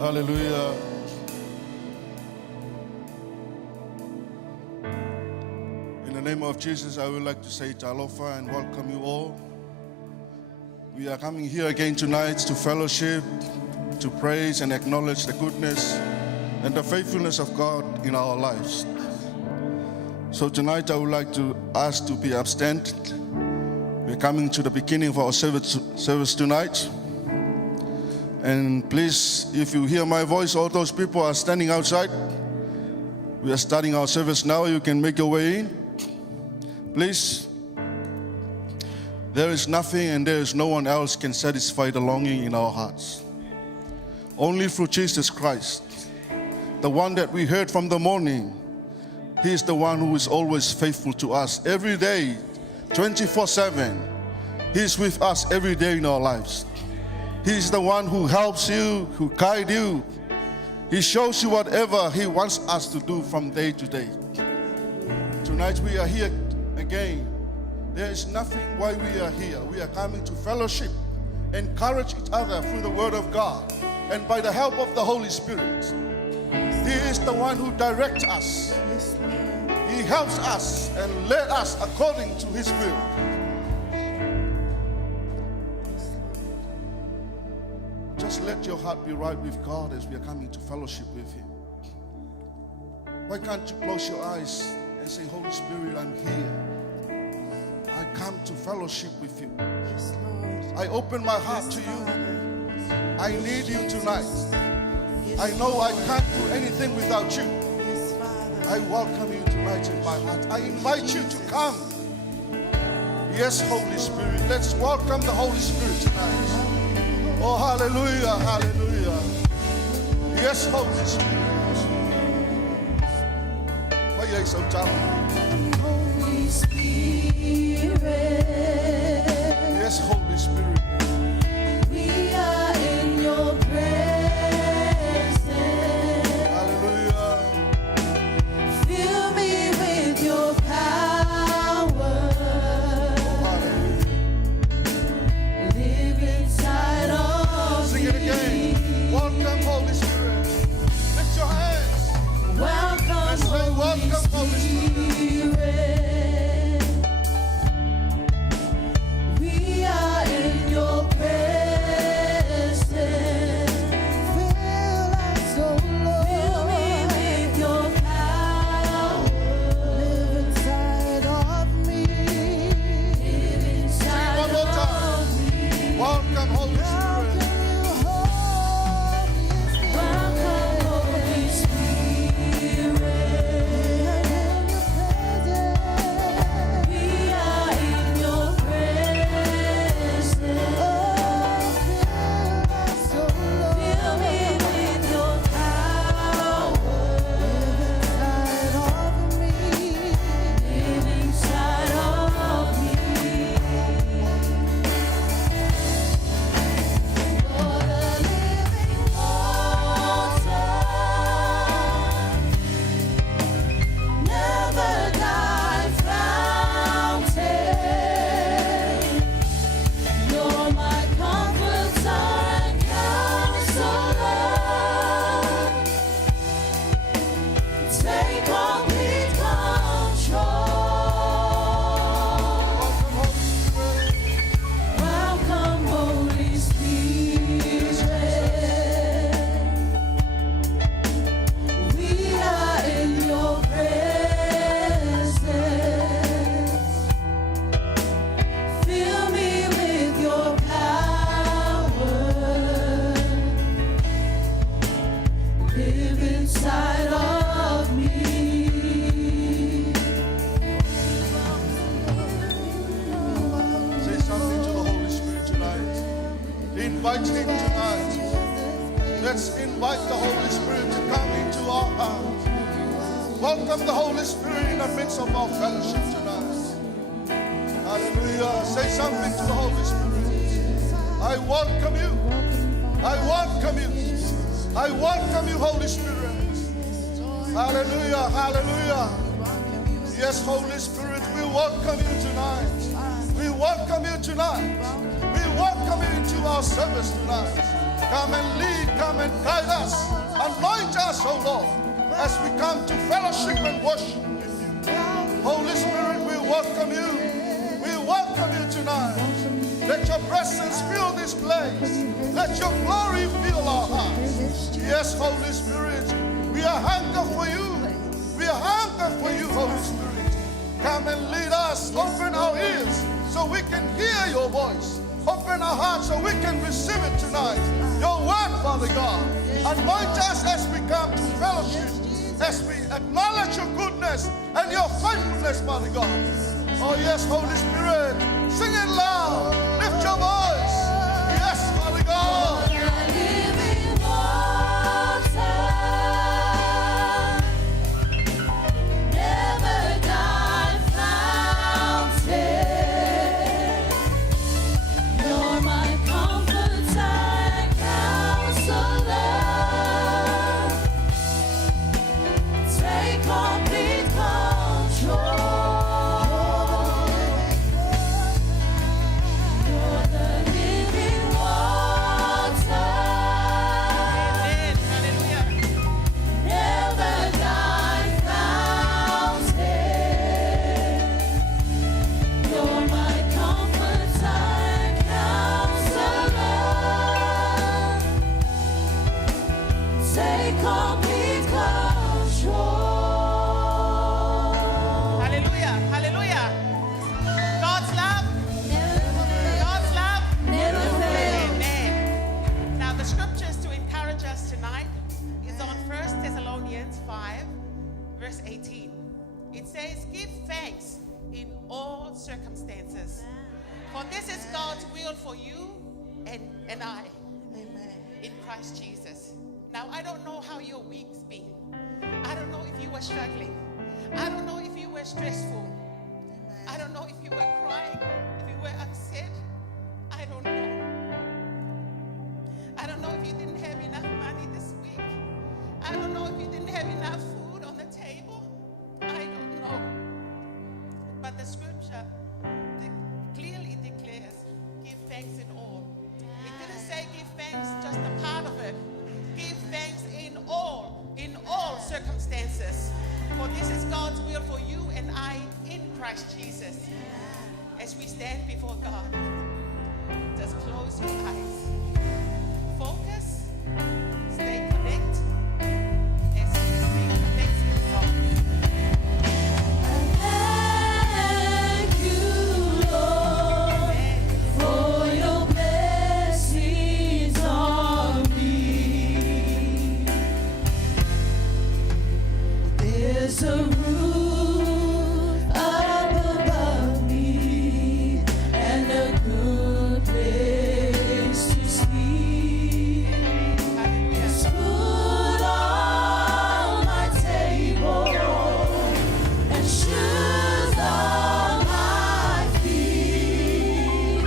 Hallelujah. In the name of Jesus, I would like to say Talofa and welcome you all. We are coming here again tonight to fellowship, to praise and acknowledge the goodness and the faithfulness of God in our lives. So tonight I would like to ask to be abstent. We're coming to the beginning of our service tonight. And please, if you hear my voice, all those people are standing outside. We are starting our service now. You can make your way in. Please. There is nothing and there is no one else can satisfy the longing in our hearts. Only through Jesus Christ, the one that we heard from the morning. He is the one who is always faithful to us every day, 24/7. He is with us every day in our lives. He is the one who helps you, who guides you. He shows you whatever He wants us to do from day to day. Tonight we are here again. There is nothing why we are here. We are coming to fellowship, encourage each other through the Word of God, and by the help of the Holy Spirit. He is the one who directs us. He helps us and leads us according to His will. Just let your heart be right with God as we are coming to fellowship with Him. Why can't you close your eyes and say, Holy Spirit, I'm here. I come to fellowship with you. Yes, Lord. I open my heart to you. I need you tonight. I know I can't do anything without you. Yes, Father. I welcome you tonight in my heart. I invite you to come. Yes, Holy Spirit. Let's welcome the Holy Spirit tonight. Oh, hallelujah, hallelujah. Yes, Holy Spirit. Why are you so tired? Holy Spirit. Yes, Holy Spirit. We are in your presence. Hallelujah. Fill me with your power. Oh, hallelujah. Live inside of Sing it again. Welcome, Holy Spirit. Lift your hands. Welcome, Let's say, welcome, Holy Spirit. We are in your presence. Fill us, oh Lord. Fill me with your power. Live inside of me. Live inside One more time. of me. Welcome, Holy Spirit. Welcome, Holy Spirit. We are in your presence. Fill me with your power. Live inside of me. You're the living water. Never die fountain. You're my comforter and counselor. Take complete control. Welcome, Holy Spirit. Welcome, Holy Spirit. We are in your presence. Fill me with your power. Live inside of me. Say something to the Holy Spirit tonight. Invite Him tonight. Let's invite the Holy Spirit to come into our hearts. Welcome the Holy Spirit in the midst of our fellowship tonight. Hallelujah. Say something to the Holy Spirit. I welcome you. I welcome you. I welcome you, Holy Spirit. Hallelujah. Hallelujah. Yes, Holy Spirit, we welcome you tonight. We welcome you tonight. We welcome you into our service tonight. Come and lead, come and guide us. Anoint us, O Lord, as we come to fellowship and worship with you. Holy Spirit, we welcome you. We welcome you tonight. Let your presence fill this place. Let your glory fill our hearts. Yes, Holy Spirit, we are hunger for you. We are hunger for you, Holy Spirit. Come and lead us. Open our ears so we can hear your voice. Open our hearts so we can receive it tonight. Your word, Father God. Anoint us as we come to fellowship, as we acknowledge your goodness and your faithfulness, Father God. Oh yes, Holy Spirit, sing it loud. Lift your voice. Yes, Father God. Living water, never die fountain. You're my comforter and counselor. Take complete control. You're the living water, never die fountain. You're my comforter and counselor. Take complete control. Hallelujah. Hallelujah. God's love. God's love. Never fails. Amen. Now the scriptures to encourage us tonight is on 1 Thessalonians 5, verse 18. It says, give thanks in all circumstances. For this is God's will for you and I in Christ Jesus. Now I don't know how your week's been. I don't know if you were struggling. I don't know if you were stressful. I don't know if you were crying, if you were upset. I don't know. I don't know if you didn't have enough money this week. I don't know if you didn't have enough food on the table. I don't know. But the scripture clearly declares, give thanks in all. It didn't say give thanks just a part of it. Give thanks in all circumstances. For this is God's will for you and I in Christ Jesus. As we stand before God, just close your eyes. Focus. Stay connected. As we sing the next song. Thank you, Lord, for your blessings on me. There's a roof up above me and a good place to sleep. It's food on my table and shoes on my feet.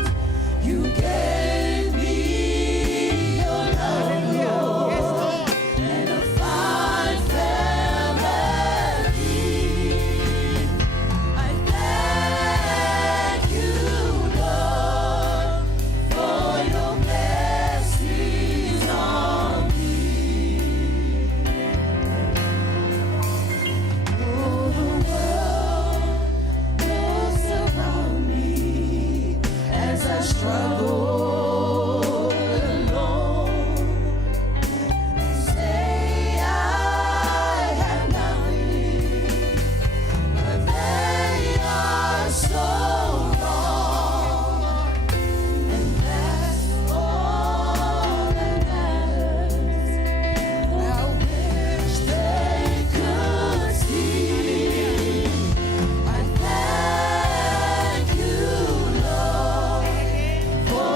You gave me your love, Lord, and a fine family. I thank you, Lord, for your blessings on me. Oh, the world goes around me as I struggle alone. Say I have nothing, but they are so wrong, and that's all that matters. I wish they could see. I thank you, Lord, for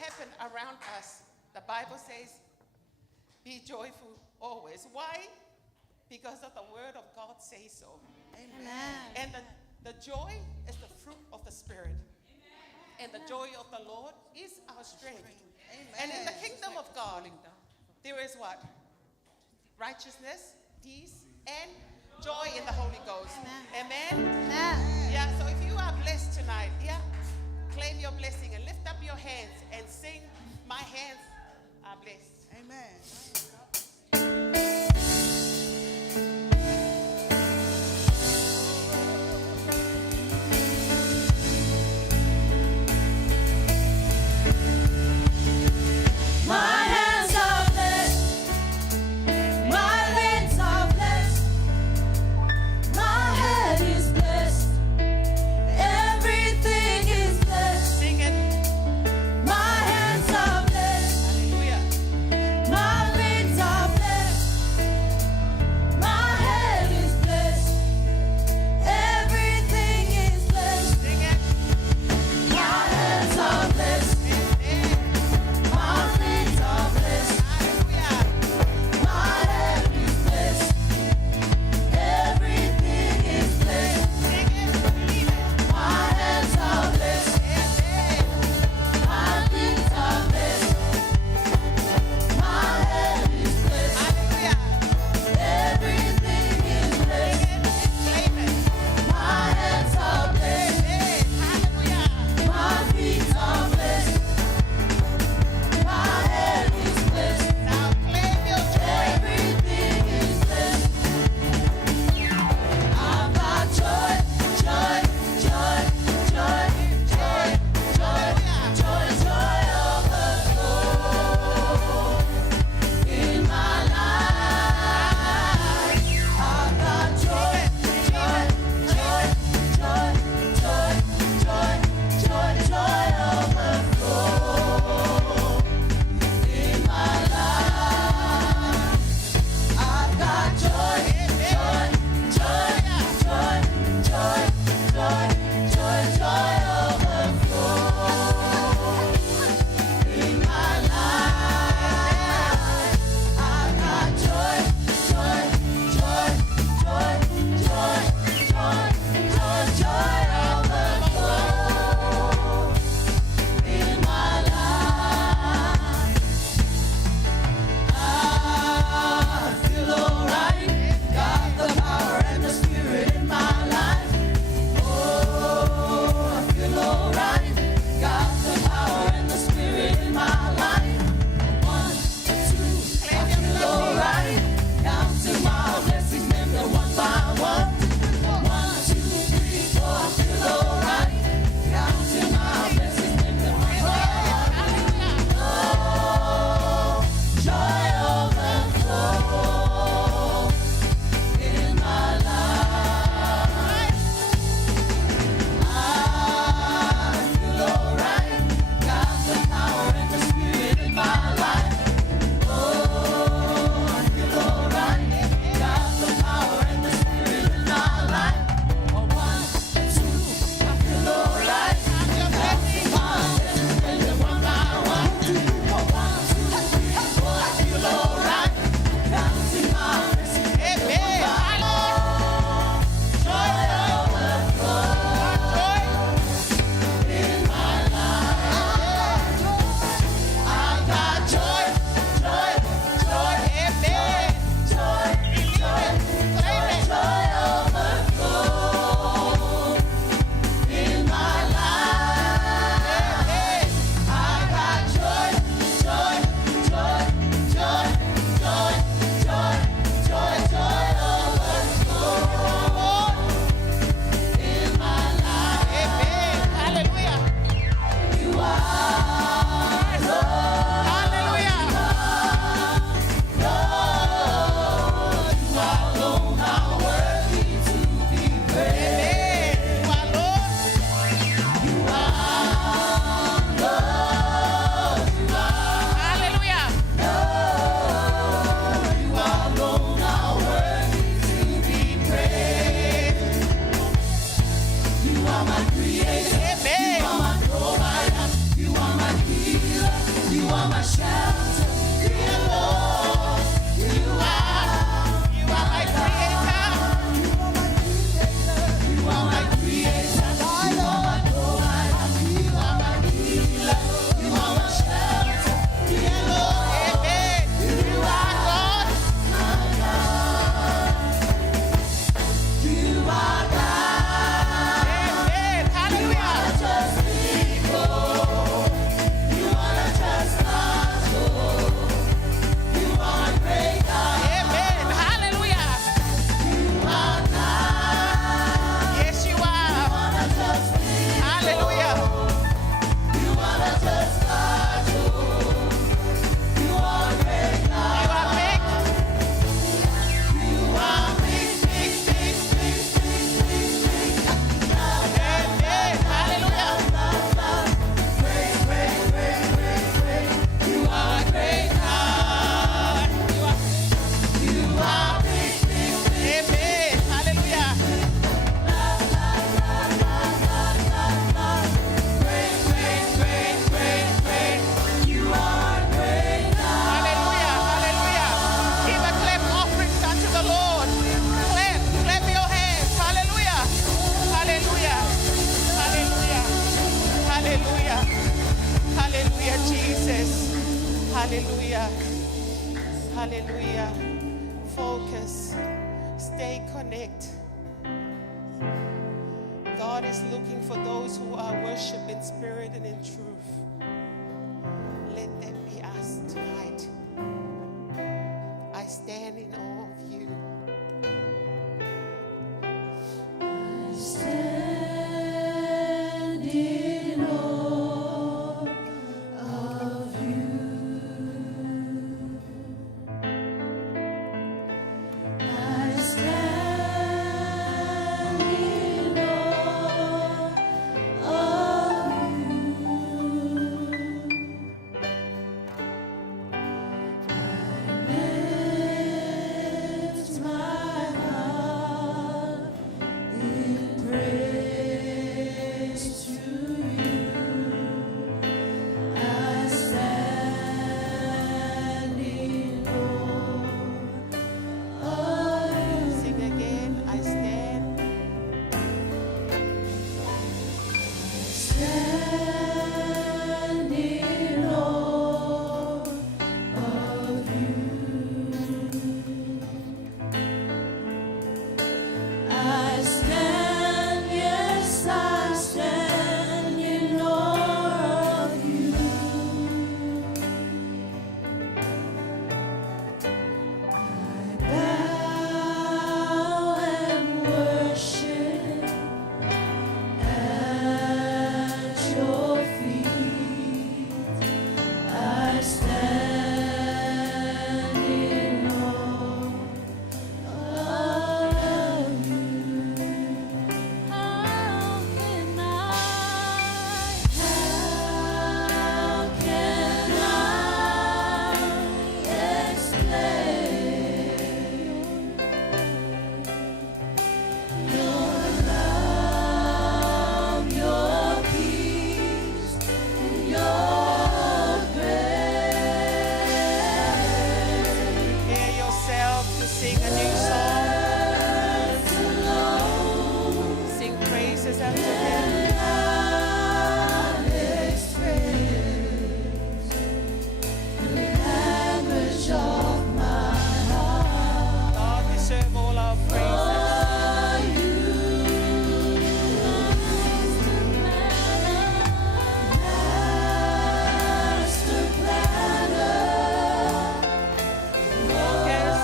happen around us, the Bible says, be joyful always. Why? Because of the word of God says so. Amen. And the joy is the fruit of the Spirit. And the joy of the Lord is our strength. And in the kingdom of God, there is what? Righteousness, peace, and joy in the Holy Ghost. Amen? Amen. Yeah, so if you are blessed tonight, yeah, claim your blessing and lift up your hands and sing, my hands are blessed. Amen. My hands are blessed. My hands are blessed. My head is blessed. Everything is blessed. Sing it. My hands are blessed. Hallelujah. My hands Hallelujah, Jesus. Hallelujah. Hallelujah. Focus. Stay connected. God is looking for those who are worship in spirit and in truth. Let that be us tonight. I stand in awe of you. Stand in awe of you. I stand in awe of you. I lift my heart in praise to you. I stand in awe of you. Sing again. I stand. Stand in awe of you. I stand, yes, I stand in awe of you. I bow and worship at your feet. I stand in awe of you. How can I explain your love, your peace, and your grace? Prepare yourself to sing a new song. Sing praises unto Him. Language of my heart. God deserve all our praises. Master planner, Focus.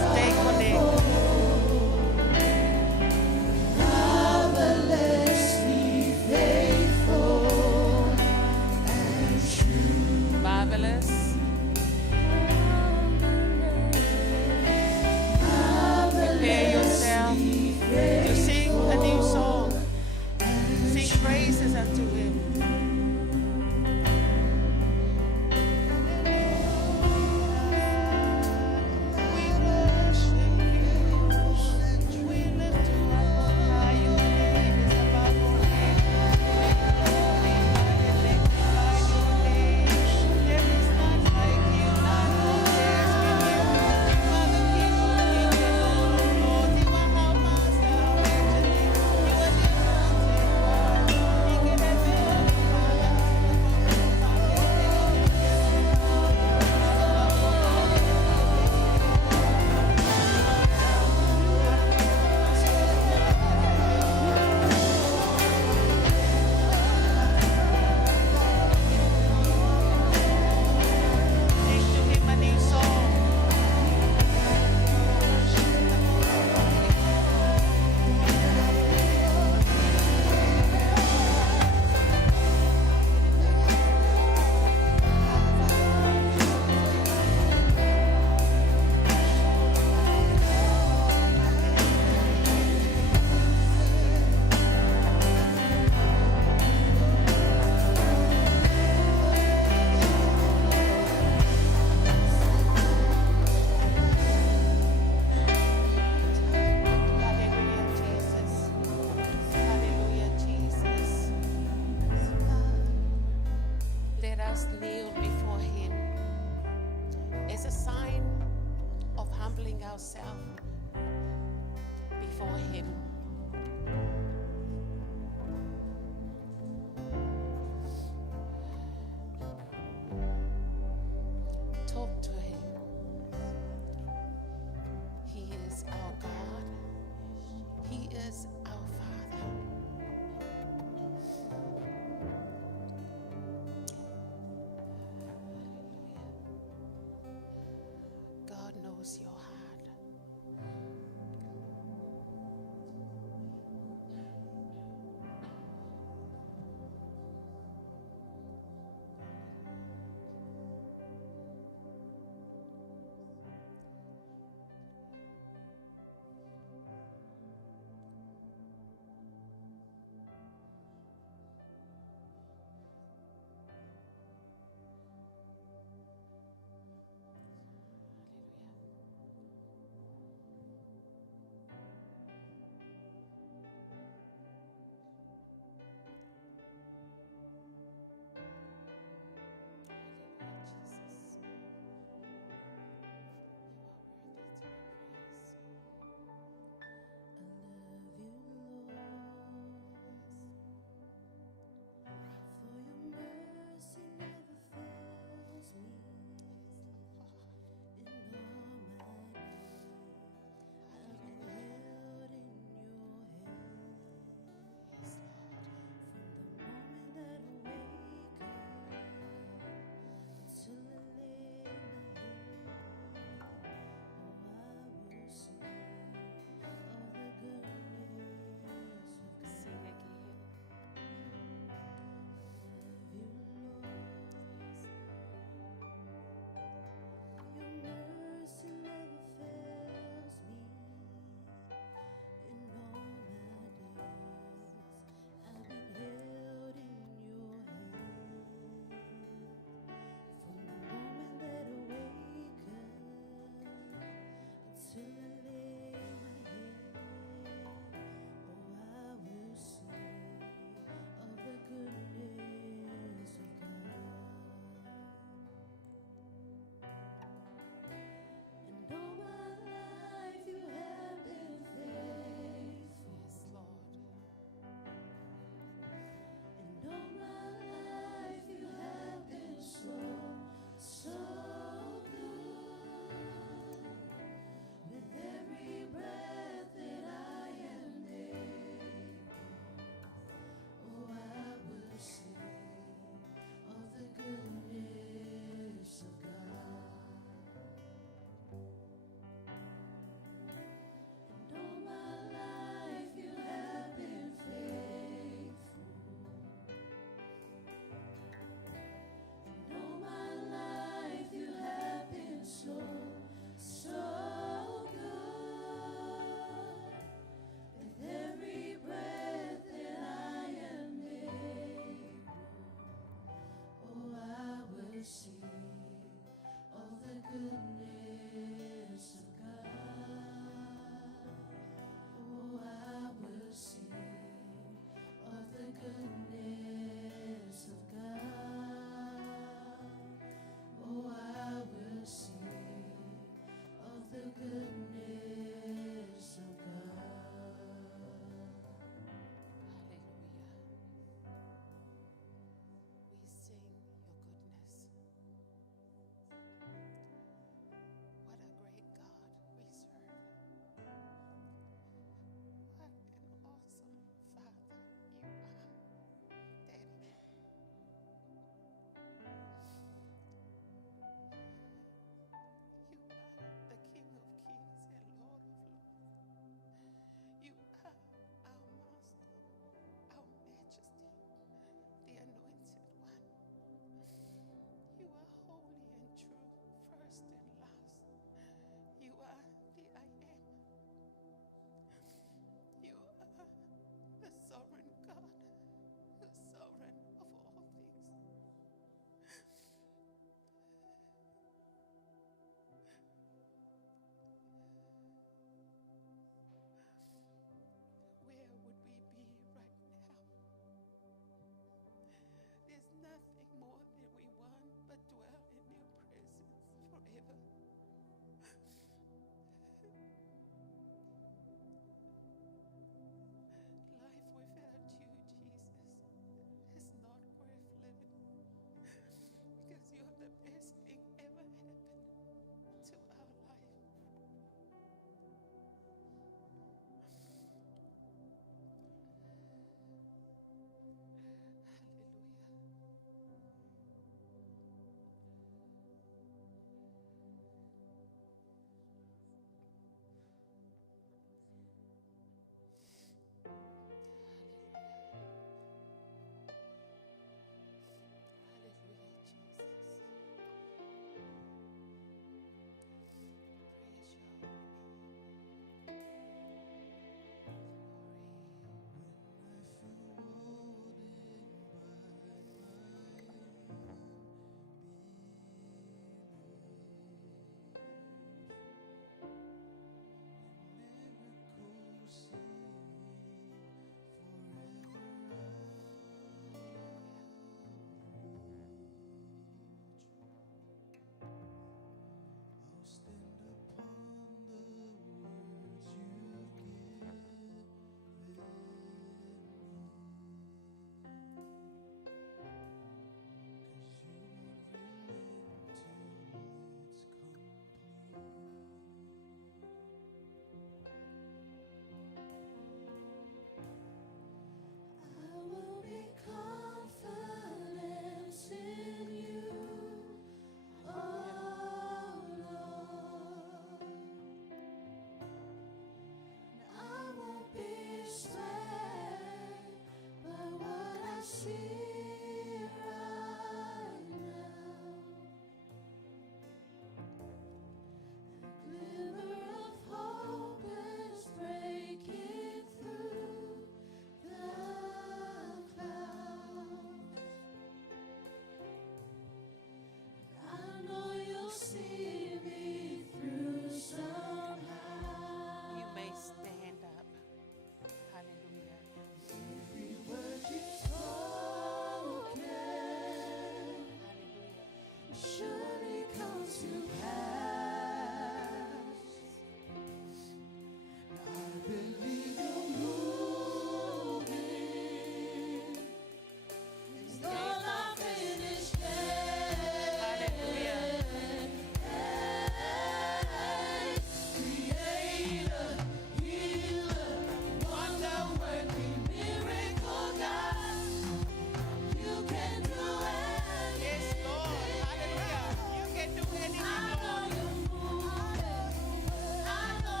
Stay connected. marvelously faithful and true. Marvelous. Prepare yourself to sing a new song. Sing praises unto Him. We worship You. We lift You up high. Your name is above all names. We glorify and magnify Your name. There is none like You, none compares with You. You are the King of kings and Lord of lords. You are our Master, our Engineer. You are the anointed one. He can have all the power. Sing to Him a new song. Hallelujah, Jesus. Hallelujah, Jesus. Let us kneel before Him as a sign of humbling ourselves before Him.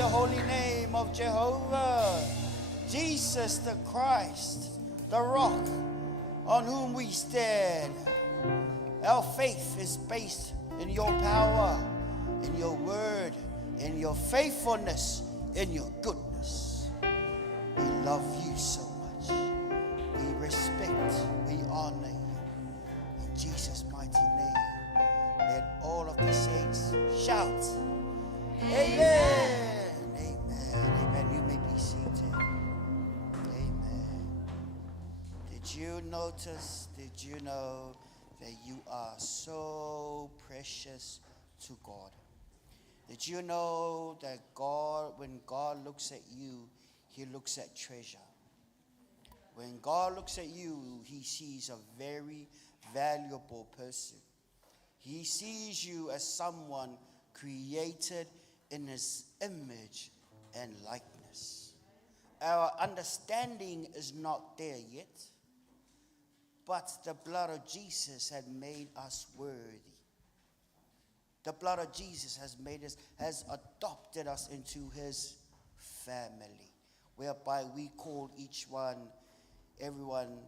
the holy name of Jehovah. Jesus the Christ, the rock on whom we stand. Our faith is based in your power, in your word, in your faithfulness, in your goodness. We love you so much. We respect, we honor you. In Jesus' mighty name, let all of the saints shout, Amen. Amen. Amen. You may be seated. Amen. Did you notice, did you know that you are so precious to God? Did you know that God, when God looks at you, he looks at treasure? When God looks at you, he sees a very valuable person. He sees you as someone created in his image and likeness. Our understanding is not there yet, but the blood of Jesus had made us worthy. The blood of Jesus has adopted us into his family, whereby we call everyone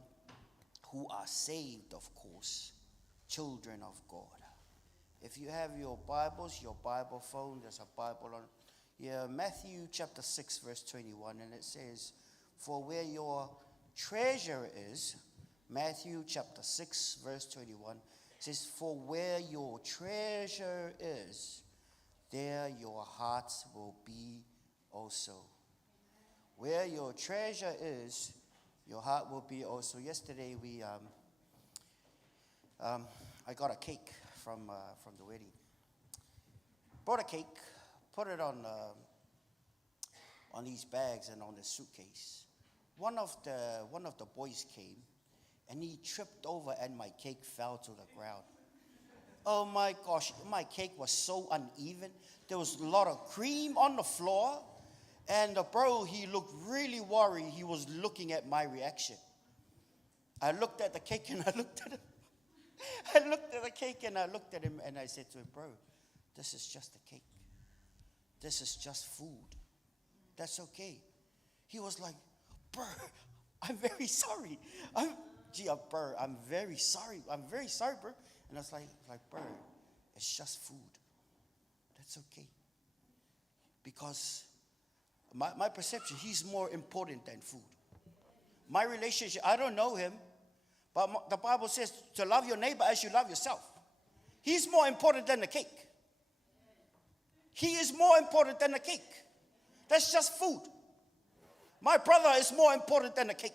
who are saved, of course, children of God. If you have your Bibles, your Bible phone, there's a Bible on here, Matthew chapter 6, verse 21, and it says, for where your treasure is, Matthew chapter 6, verse 21, says, for where your treasure is, there your heart will be also. Where your treasure is, your heart will be also. Yesterday I got a cake from the wedding. Brought a cake, put it on these bags and on the suitcase. One of the boys came, and he tripped over and my cake fell to the ground. Oh my gosh, my cake was so uneven. There was a lot of cream on the floor. And the bro, he looked really worried. He was looking at my reaction. I looked at the cake and I looked at him. I looked at the cake and I looked at him and I said to him, bro, this is just a cake. This is just food. That's okay. He was like, bro, I'm very sorry. Bro, I'm very sorry. I'm very sorry, bro. And I was like, bro, it's just food. That's okay. Because my perception, he's more important than food. My relationship, I don't know him, but the Bible says to love your neighbor as you love yourself. He's more important than the cake. He is more important than the cake. That's just food. My brother is more important than the cake.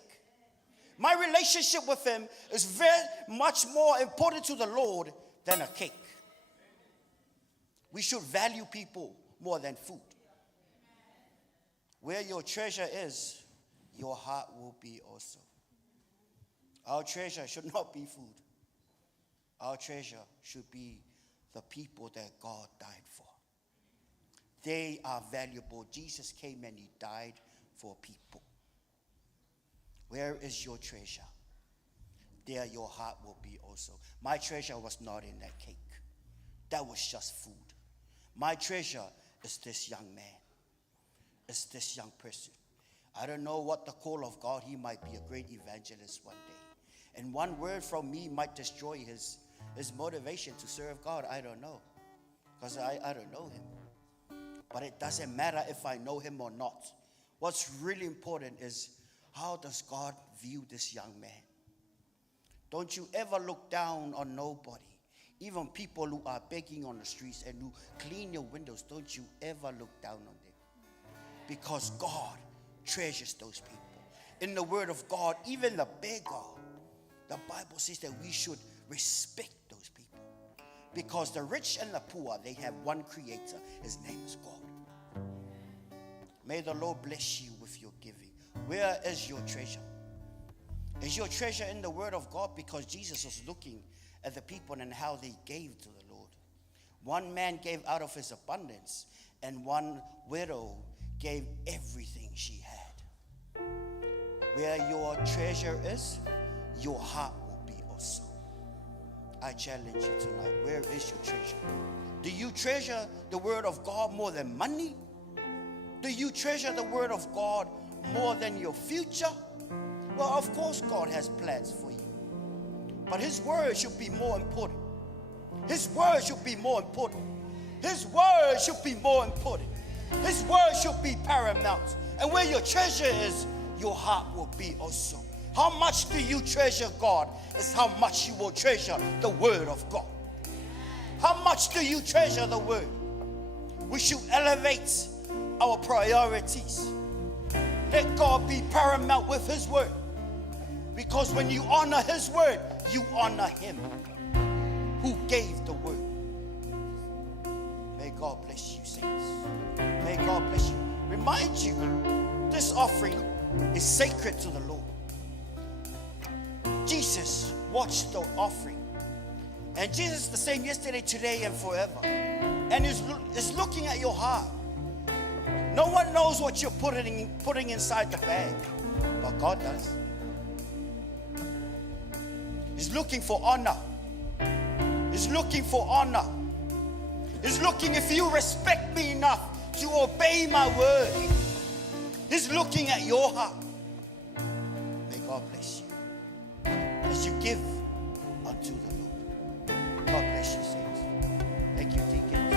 My relationship with him is very much more important to the Lord than a cake. We should value people more than food. Where your treasure is, your heart will be also. Our treasure should not be food. Our treasure should be the people that God died for. They are valuable. Jesus came and he died for people. Where is your treasure? There your heart will be also. My treasure was not in that cake. That was just food. My treasure is this young man. It's this young person. I don't know what the call of God. He might be a great evangelist one day. And one word from me might destroy his motivation to serve God. I don't know. Because I don't know him. But it doesn't matter if I know him or not. What's really important is, how does God view this young man? Don't you ever look down on nobody. Even people who are begging on the streets and who clean your windows, don't you ever look down on them. Because God treasures those people. In the word of God, even the beggar, the Bible says that we should respect those people. Because the rich and the poor, they have one creator. His name is God. May the Lord bless you with your giving. Where is your treasure? Is your treasure in the word of God? Because Jesus was looking at the people and how they gave to the Lord. One man gave out of his abundance, and one widow gave everything she had. Where your treasure is, your heart will be also. I challenge you tonight. Where is your treasure? Do you treasure the word of God more than money? Do you treasure the word of God more than your future? Well, of course God has plans for you. But his word should be more important. His word should be more important. His word should be more important. His word should be paramount. And where your treasure is, your heart will be also. How much do you treasure God is how much you will treasure the word of God. How much do you treasure the word? We should elevate our priorities. Let God be paramount with his word. Because when you honor his word, you honor him who gave the word. May God bless you, saints. May God bless you. Remind you, this offering is sacred to the Lord. Jesus watched the offering. And Jesus is the same yesterday, today, and forever. And is looking at your heart. No one knows what you're putting inside the bag, but God does. He's looking for honor. He's looking for honor. He's looking if you respect me enough to obey my word. He's looking at your heart. May God bless you as you give unto the Lord. God bless you, saints. Thank you, deacons.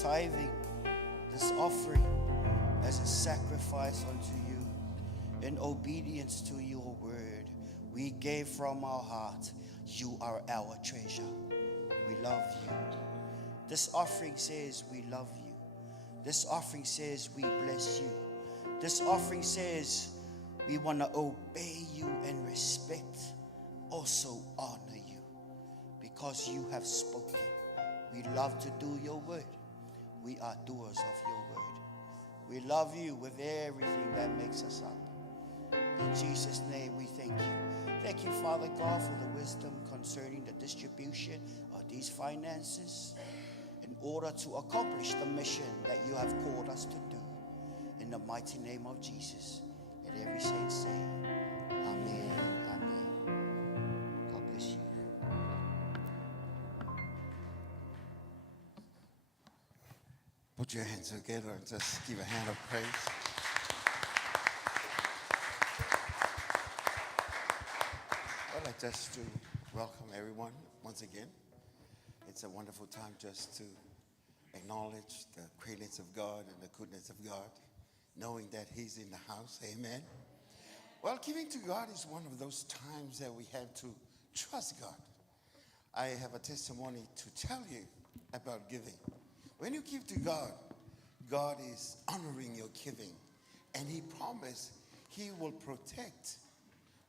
Tithing, this offering as a sacrifice unto you in obedience to your word. We gave from our heart. You are our treasure. We love you. This offering says we love you. This offering says we bless you. This offering says we want to obey you and respect, also honor you because you have spoken. We love to do your word. We are doers of your word. We love you with everything that makes us up. In Jesus' name we thank you. Thank you, Father God, for the wisdom concerning the distribution of these finances in order to accomplish the mission that you have called us to do. In the mighty name of Jesus. And every saint say, Amen. Amen. God bless you. Put your hands together and just give a hand of praise. I'd like just to welcome everyone once again. It's a wonderful time just to acknowledge acknowledge the greatness of God and the goodness of God, knowing that He's in the house. Amen. Well, giving to God is one of those times that we have to trust God. I have a testimony to tell you about giving. When you give to God, God is honoring your giving. And He promised He will protect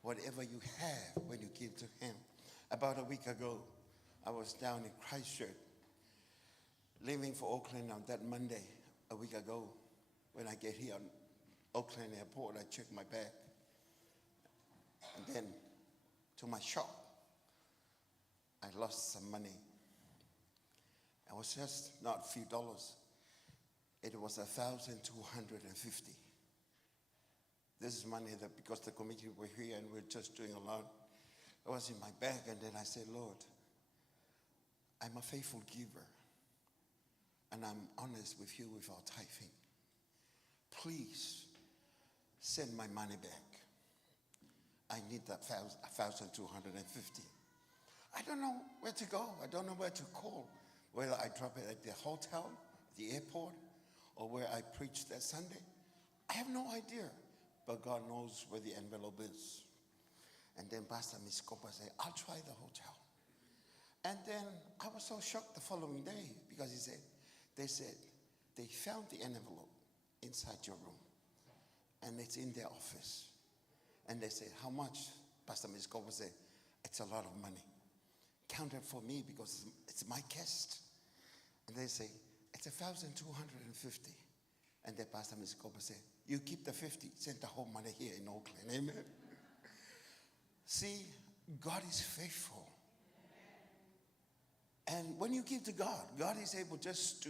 whatever you have when you give to Him. About a week ago, I was down in Christchurch, leaving for Auckland on that Monday, a week ago. When I get here on Auckland Airport, I check my bag. And then, to my shock, I lost some money. It was just not a few dollars. It was 1,250. This is money that, because the committee were here and we're just doing a lot, it was in my bag. And then I said, Lord, I'm a faithful giver, and I'm honest with you with our tithing. Please send my money back. I need that 1,250. I don't know where to go. I don't know where to call. Whether I drop it at the hotel, the airport, or where I preached that Sunday. I have no idea. But God knows where the envelope is. And then Pastor Miskopa said, I'll try the hotel. And then I was so shocked the following day because they said, they found the envelope inside your room. And it's in their office. And they said, how much? Pastor Miskopa said, it's a lot of money. Count it for me because it's my guest. And they say, it's 1,250. And then Pastor Miskopa said, you keep the 50, send the whole money here in Auckland. Amen. See, God is faithful. And when you give to God, God is able just to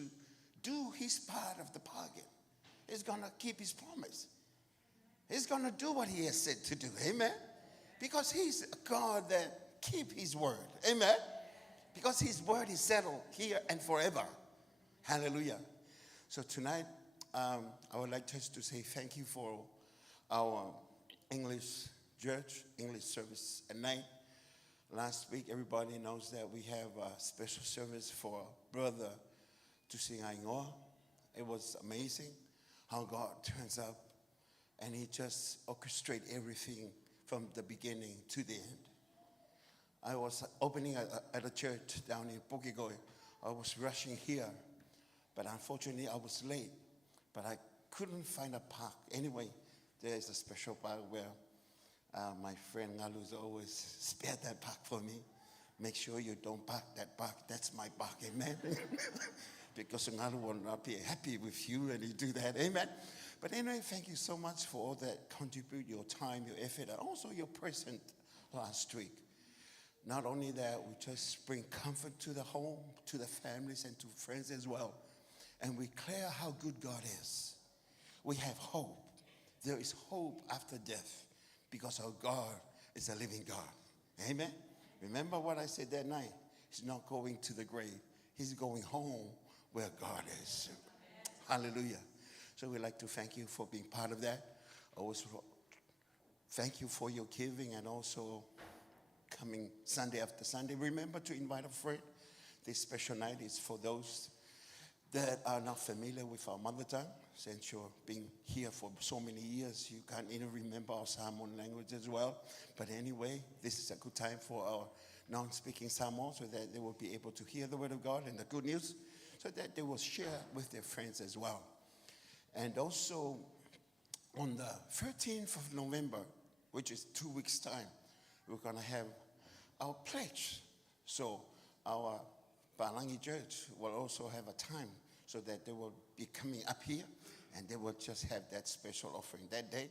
do His part of the bargain. He's going to keep His promise. He's going to do what He has said to do. Amen. Because He's a God that keeps His word. Amen. Because His word is settled here and forever. Hallelujah. So tonight, I would like just to say thank you for our English church, English service at night. Last week, everybody knows that we have a special service for Brother Tusi Aingoa. It was amazing how God turns up and He just orchestrates everything from the beginning to the end. I was opening at a church down in Pukekoi. I was rushing here, but unfortunately I was late. But I couldn't find a park. Anyway, there is a special park where my friend Ngalu's always spared that park for me. Make sure you don't park that park. That's my park, amen? Because Ngalu will not be happy with you when you do that, amen? But anyway, thank you so much for all that contribute, your time, your effort, and also your present last week. Not only that, we just bring comfort to the home, to the families, and to friends as well. And we declare how good God is. We have hope. There is hope after death because our God is a living God. Amen? Remember what I said that night? He's not going to the grave. He's going home where God is. Hallelujah. So we'd like to thank you for being part of that. Also, thank you for your giving and also coming Sunday after Sunday. Remember to invite a friend. This special night is for those that are not familiar with our mother tongue. Since you've been here for so many years, you can't even remember our Samoan language as well. But anyway, this is a good time for our non-speaking Samoan so that they will be able to hear the word of God and the good news so that they will share with their friends as well. And also, on the 13th of November, which is 2 weeks' time, we're going to have our pledge. So our Palangi Church will also have a time so that they will be coming up here and they will just have that special offering that day.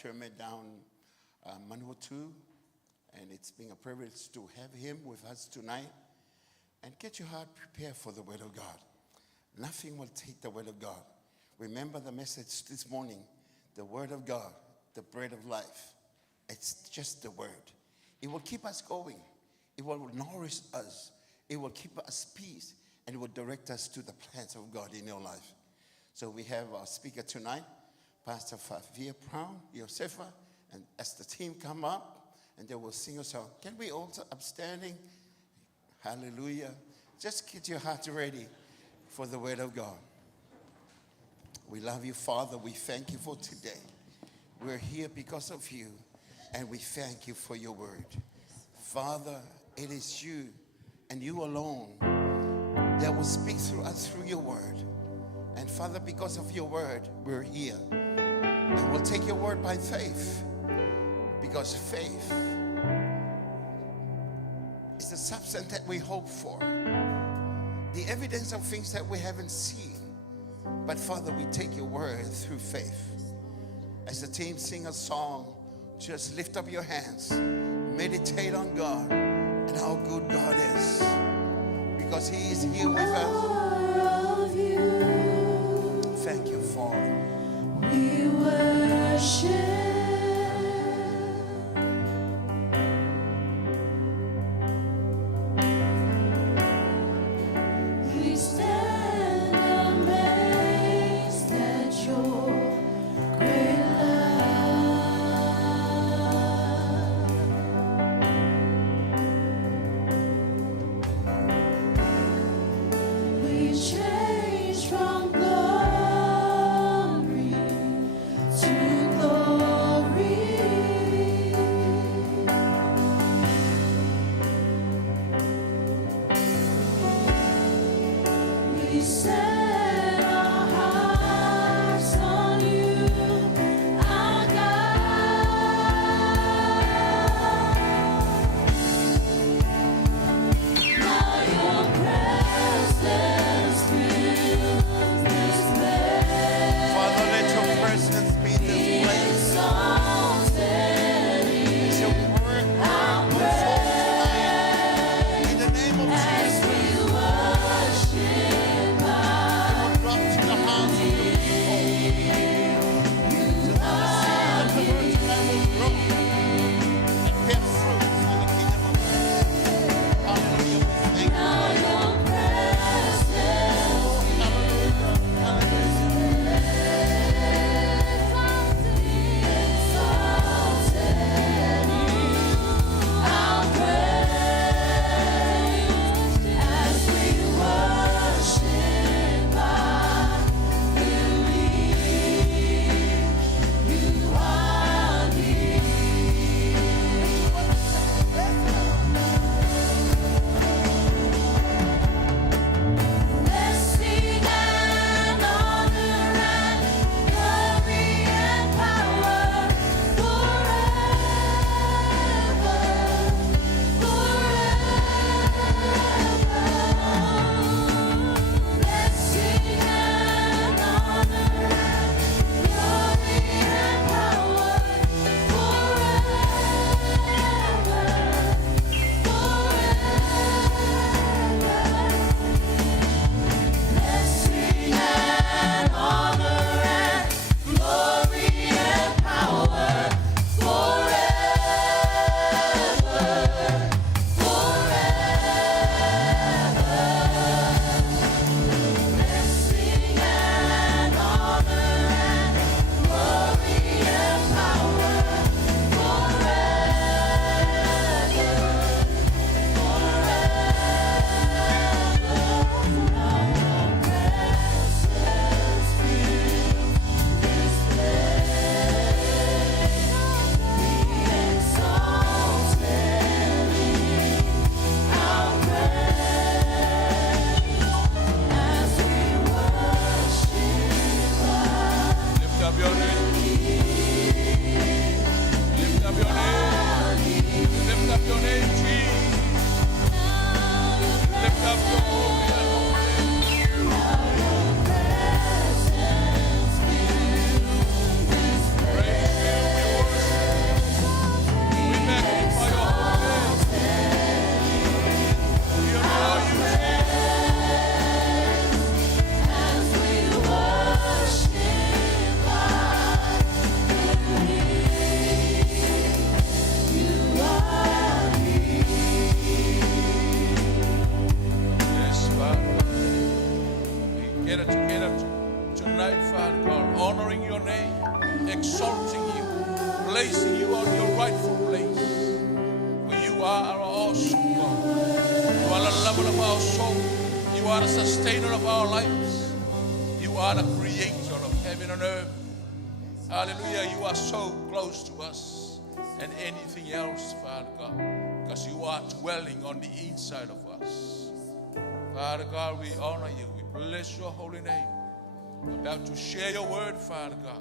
chairman down Manawatu, and it's been a privilege to have him with us tonight. And get your heart prepared for the Word of God. Nothing will take the Word of God. Remember the message this morning, the Word of God, the bread of life. It's just the Word. It will keep us going. It will nourish us. It will keep us peace, and it will direct us to the plans of God in your life. So we have our speaker tonight, Pastor Favia Brown, Josefa, and as the team come up, and they will sing a song. Can we all upstanding? Hallelujah. Just get your heart ready for the Word of God. We love you, Father. We thank you for today. We're here because of you, and we thank you for your Word. Father, it is you and you alone that will speak through us through your Word. And Father, because of your Word, we're here. And we'll take your Word by faith, because faith is the substance that we hope for, the evidence of things that we haven't seen. But Father, we take your Word through faith. As the team sing a song, just lift up your hands, meditate on God and how good God is, because he is here with us. Thank you, Father. We worship. We stand amazed at your great love. We change from glory to glory. We set our hearts on you, our God. Now your presence fills this place. Father, let your presence be in this place. Let your word go forth tonight. In the name of Jesus, it will drop to the hearts of your people. So that the seed of the word tonight will grow and bear fruit for the kingdom of God. Hallelujah. We thank you. Blessing and honor and glory and power forever, forever. Blessing and honor and glory and power forever, forever. Blessing and honor and glory and power Lift up your name. Lift up your name. Lift up your name, Jesus. Lift up your holy and holy. Praise Him, we honoring your name, exalting you, placing you on your rightful place. For you are our awesome God. You are the lover of our soul. You are the sustainer of our lives. You are the creator of heaven and earth. Hallelujah. You are so close to us and anything else, Father God, because you are dwelling on the inside of us. Father God, we honor you. We bless your holy name. We're about to share your word, Father God.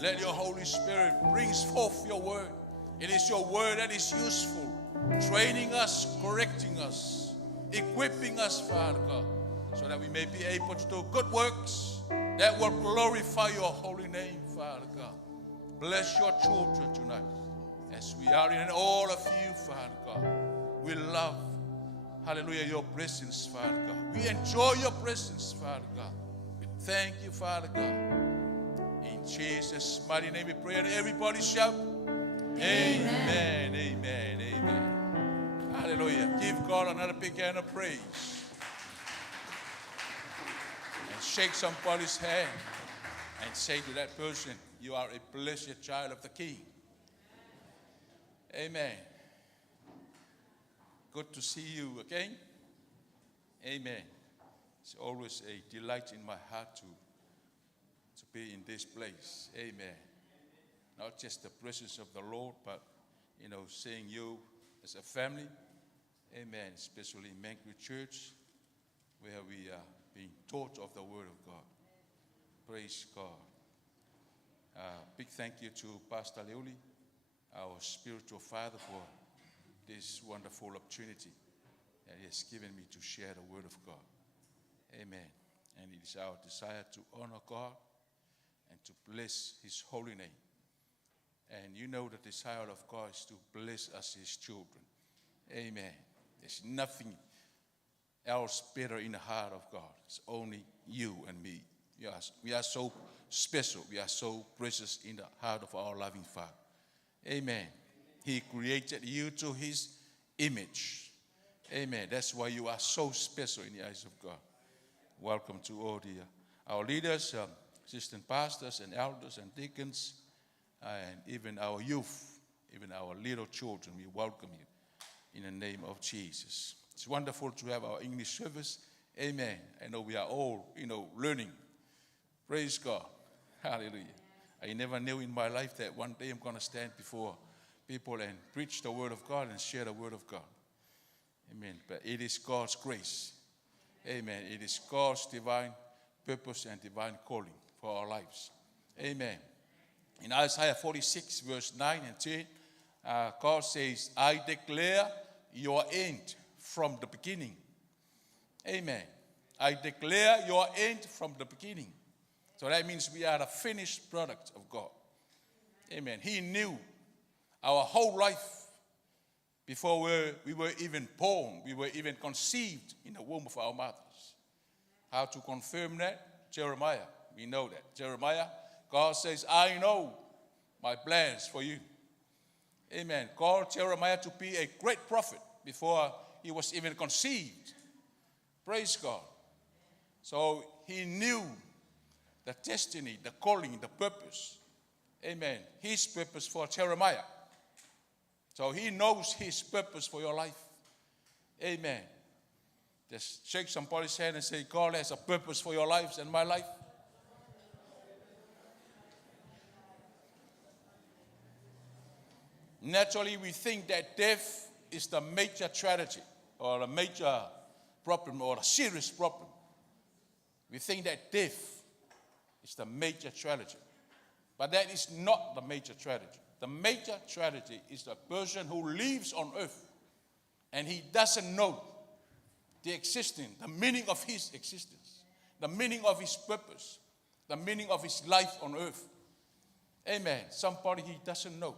Let your Holy Spirit bring forth your word. It is your word that is useful, training us, correcting us, equipping us, Father God, so that we may be able to do good works that will glorify your holy name, Father God. Bless your children tonight as we are in all of you, Father God. We love, hallelujah, your presence, Father God. We enjoy your presence, Father God. We thank you, Father God. In Jesus' mighty name we pray, and everybody shout, Amen, amen, amen. Hallelujah. Give God another big hand of praise. And shake somebody's hand and say to that person, you are a blessed child of the King. Amen. Good to see you again. Amen. It's always a delight in my heart to be in this place. Amen. Not just the presence of the Lord, but, seeing you as a family. Amen. Especially in Mangrove Church, where we are being taught of the Word of God. Praise God. Big thank you to Pastor Leoli, our spiritual father, for this wonderful opportunity that he has given me to share the Word of God. Amen. And it is our desire to honor God and to bless his holy name. And the desire of God is to bless us, his children. Amen. There's nothing else better in the heart of God. It's only you and me. We are so special. We are so precious in the heart of our loving Father. Amen. He created you to his image. Amen. That's why you are so special in the eyes of God. Welcome to all our leaders, assistant pastors and elders and deacons, and even our youth, even our little children. We welcome you in the name of Jesus. It's wonderful to have our English service. Amen. I know we are all, learning. Praise God. Hallelujah. I never knew in my life that one day I'm going to stand before people and preach the Word of God and share the Word of God. Amen. But it is God's grace. Amen. It is God's divine purpose and divine calling for our lives. Amen. In Isaiah 46, verse 9 and 10, God says, I declare your end from the beginning. Amen. I declare your end from the beginning. So that means we are the finished product of God. Amen. He knew our whole life before we were even born. We were even conceived in the womb of our mothers. How to confirm that? Jeremiah. We know that. Jeremiah, God says, I know my plans for you. Amen. Called Jeremiah to be a great prophet before he was even conceived. Praise God. So he knew the destiny, the calling, the purpose. Amen. His purpose for Jeremiah. So he knows his purpose for your life. Amen. Just shake somebody's hand and say, God has a purpose for your lives and my life. Naturally, we think that death is the major tragedy or a major problem or a serious problem. We think that death is the major tragedy. But that is not the major tragedy. The major tragedy is the person who lives on earth and he doesn't know the existence, the meaning of his existence, the meaning of his purpose, the meaning of his life on earth. Amen. Somebody he doesn't know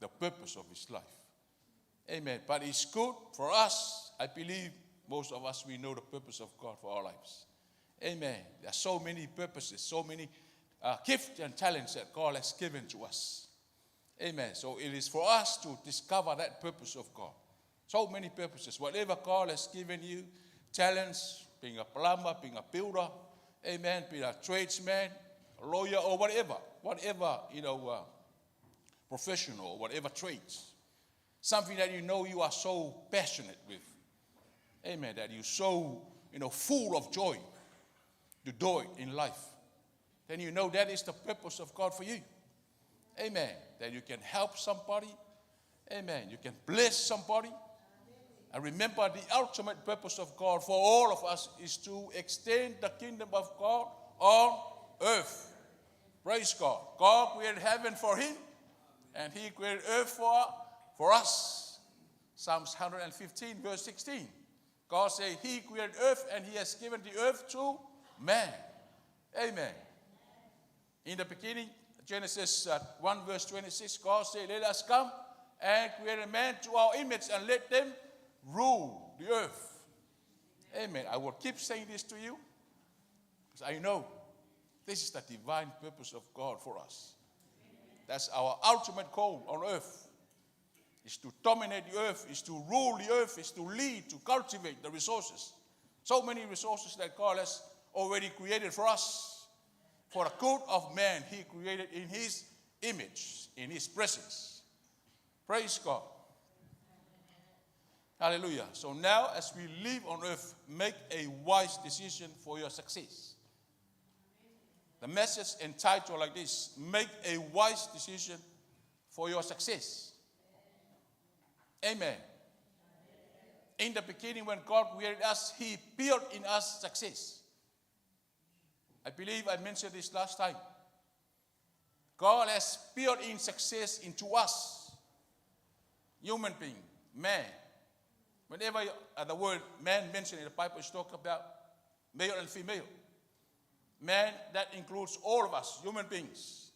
the purpose of his life. Amen. But it's good for us. I believe most of us, we know the purpose of God for our lives. Amen. There are so many purposes, so many gifts and talents that God has given to us. Amen. So it is for us to discover that purpose of God. So many purposes. Whatever God has given you, talents, being a plumber, being a builder, Amen. Be a tradesman, a lawyer, or whatever, professional, or whatever trades. Something that you are so passionate with. Amen. That you're so, full of joy to do it in life. Then that is the purpose of God for you. Amen. That you can help somebody. Amen. You can bless somebody. And remember, the ultimate purpose of God for all of us is to extend the kingdom of God on earth. Praise God. God created heaven for him, and he created earth for us. Psalms 115, verse 16. God said he created earth, and he has given the earth to man. Amen. In the beginning, Genesis 1, verse 26, God said, let us come and create a man to our image and let them rule the earth. Amen. I will keep saying this to you because I know this is the divine purpose of God for us. That's our ultimate goal on earth. Is to dominate the earth, is to rule the earth, is to lead, to cultivate the resources. So many resources that God has already created for us. For the good of man, he created in his image, in his presence. Praise God. Hallelujah. So now, as we live on earth, make a wise decision for your success. The message entitled like this: make a wise decision for your success. Amen. In the beginning, when God created us, he built in us success. I believe I mentioned this last time. God has built in success into us. Human being, man. Whenever the word man mentioned in the Bible is talking about male and female. Man, that includes all of us, human beings.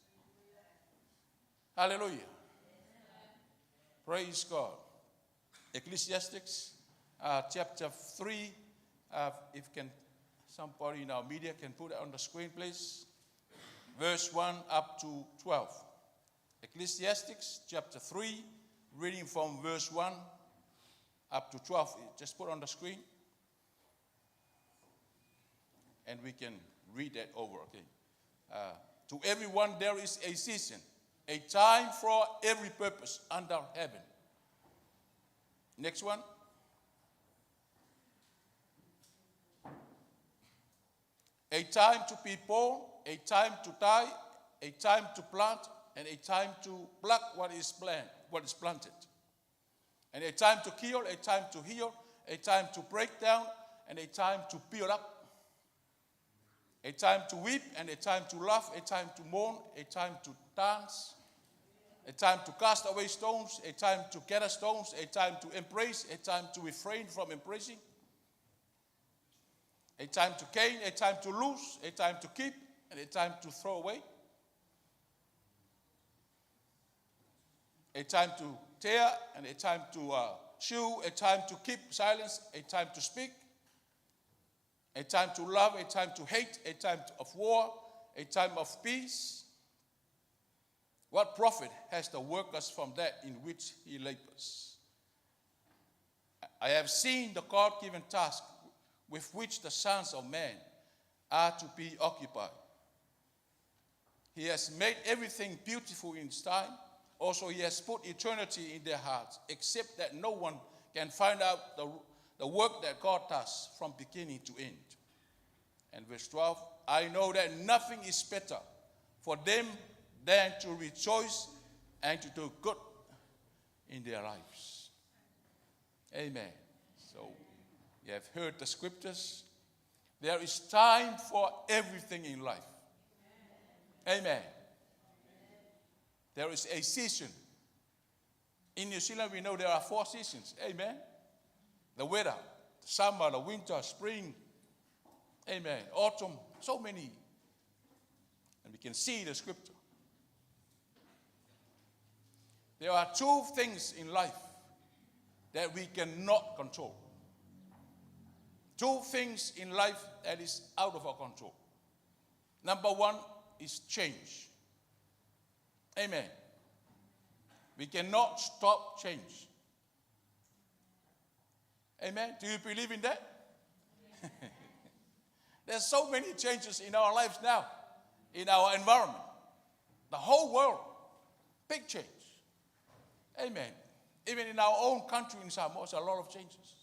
Hallelujah. Praise God. Ecclesiastes chapter 3, if somebody in our media can put it on the screen, please. Verse 1 up to 12. Ecclesiastes chapter 3, reading from verse 1 up to 12. Just put on the screen. And we can read that over, okay? To everyone there is a season, a time for every purpose under heaven. Next one. A time to be born, a time to die, a time to plant, and a time to pluck what is planted. And a time to kill, a time to heal, a time to break down, and a time to build up. A time to weep, and a time to laugh, a time to mourn, a time to dance. A time to cast away stones, a time to gather stones, a time to embrace, a time to refrain from embracing. A time to gain, a time to lose, a time to keep, and a time to throw away. A time to tear, and a time to chew, a time to keep silence, a time to speak. A time to love, a time to hate, a time of war, a time of peace. What profit has the workers from that in which he labors? I have seen the God-given task with which the sons of man are to be occupied. He has made everything beautiful in his time. Also, he has put eternity in their hearts, except that no one can find out the work that God does from beginning to end. And verse 12, I know that nothing is better for them than to rejoice and to do good in their lives. Amen. So, you have heard the scriptures. There is time for everything in life. Amen. There is a season. In New Zealand, we know there are 4 seasons. Amen. The weather, the summer, the winter, spring. Amen. Autumn, so many. And we can see the scripture. There are 2 things in life that we cannot control. 2 things in life that is out of our control. Number 1 is change. Amen. We cannot stop change. Amen. Do you believe in that? There's so many changes in our lives now, in our environment. The whole world, big change. Amen. Even in our own country in Samoa, there's a lot of changes.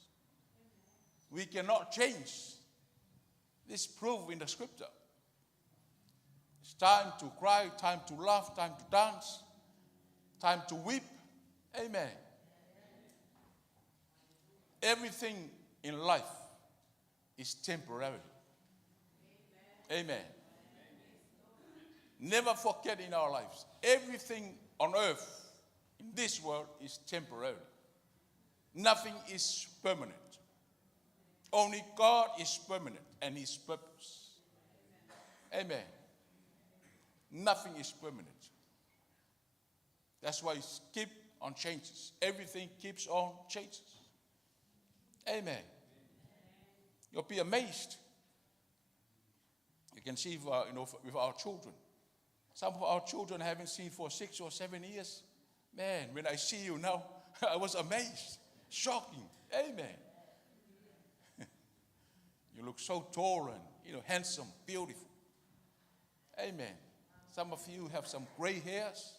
We cannot change. This proof in the scripture. It's time to cry, time to laugh, time to dance, time to weep. Amen. Everything in life is temporary. Amen. Never forget in our lives, everything on earth, in this world, is temporary. Nothing is permanent. Only God is permanent and His purpose. Amen. Nothing is permanent. That's why it's keep on changes. Everything keeps on changes. Amen. You'll be amazed. You can see with our children. Some of our children I haven't seen for 6 or 7 years. Man, when I see you now, I was amazed. Shocking. Amen. You look so tall and handsome, beautiful. Amen. Some of you have some gray hairs.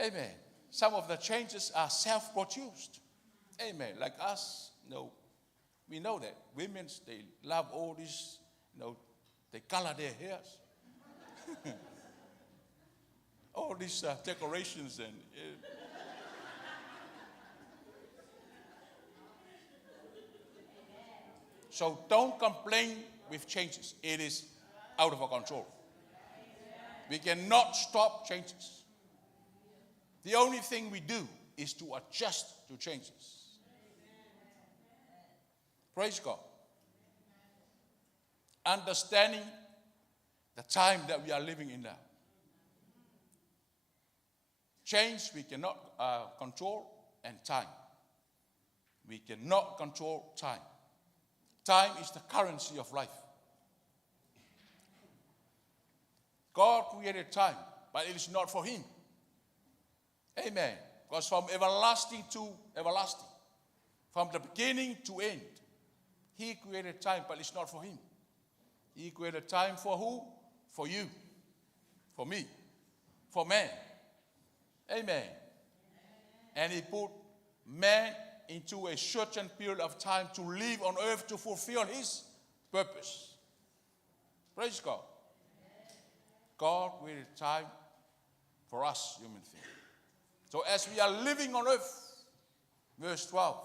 Amen. Some of the changes are self-produced. Amen. Like us, we know that women, they love all this, they color their hairs. All these decorations and. So don't complain with changes. It is out of our control. We cannot stop changes. The only thing we do is to adjust to changes. Praise God. Understanding the time that we are living in now. Change we cannot control, and time. We cannot control time. Time is the currency of life. God created time, but it is not for Him. Amen. Because from everlasting to everlasting, from the beginning to end, He created time, but it's not for Him. He created time for who? For you, for me, for man. Amen. And He put man into a certain period of time to live on earth to fulfill His purpose. Praise God. God created time for us, human beings. So as we are living on earth, verse 12,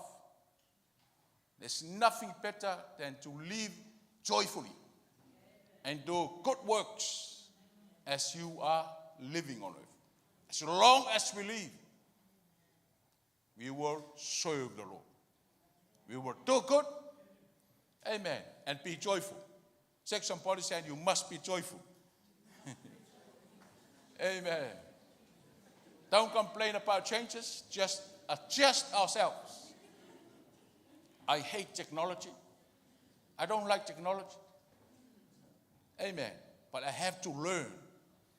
there's nothing better than to live joyfully and do good works as you are living on earth. As long as we live, we will serve the Lord. We will do good, amen, and be joyful. Take somebody saying, you must be joyful. Amen. Don't complain about changes, just adjust ourselves. I hate technology. I don't like technology. Amen. But I have to learn,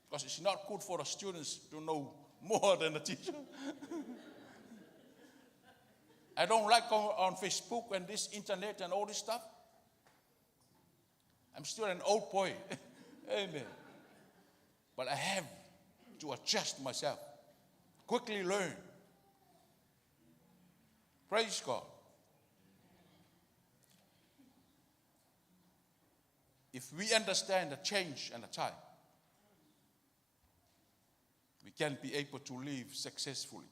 because it's not good for the students to know more than the teacher. I don't like going on Facebook and this internet and all this stuff. I'm still an old boy. Amen. But I have to adjust myself. Quickly learn. Praise God. If we understand the change and the time, we can be able to live successfully.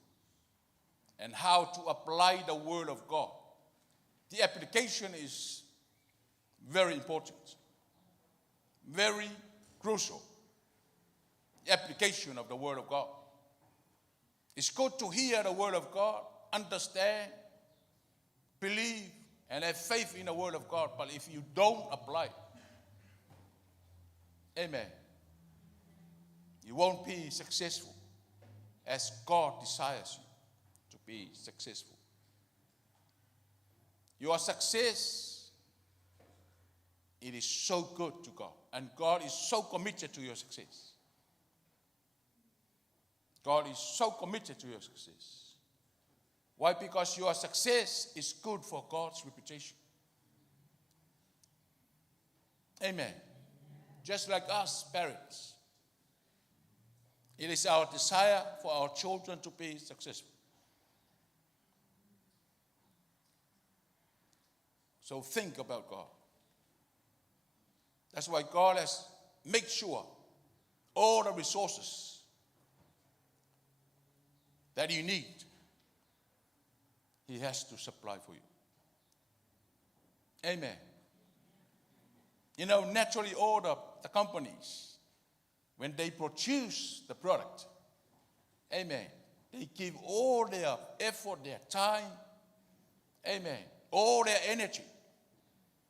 And how to apply the Word of God. The application is very important, very crucial. The application of the Word of God. It's good to hear the Word of God, understand, believe, and have faith in the Word of God. But if you don't apply, amen, you won't be successful as God desires you to be successful. Your success, it is so good to God. And God is so committed to your success. God is so committed to your success. Why? Because your success is good for God's reputation. Amen. Just like us parents, it is our desire for our children to be successful. So think about God. That's why God has made sure all the resources that you need, He has to supply for you. Amen. You know, naturally all the companies, when they produce the product, amen, they give all their effort, their time, amen, all their energy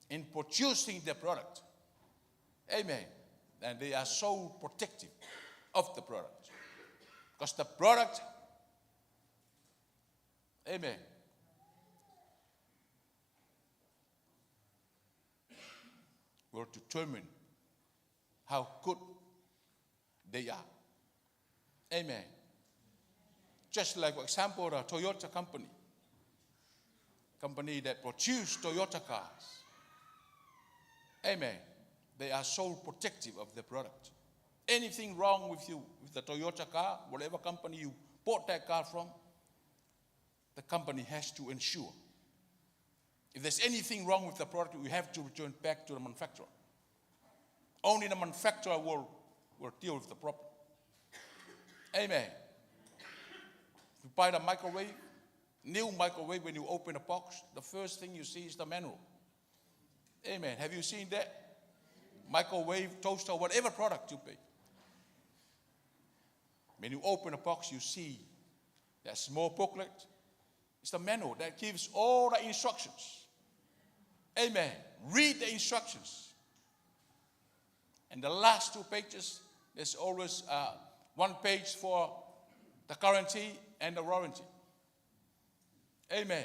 in producing the product. Amen. And they are so protective of the product. Because the product, amen, will determine how good they are. Amen. Just like, for example, the Toyota company that produce Toyota cars. Amen. They are so protective of the product. Anything wrong with you, with the Toyota car, whatever company you bought that car from, the company has to ensure. If there's anything wrong with the product, we have to return back to the manufacturer. Only the manufacturer will deal with the problem. Amen. If you buy the microwave, new microwave, when you open a box, the first thing you see is the manual. Amen. Have you seen that? Microwave, toaster, whatever product you pay. When you open a box, you see that small booklet. It's the manual that gives all the instructions. Amen. Read the instructions. And the last 2 pages, there's always one page for the guarantee and the warranty. Amen.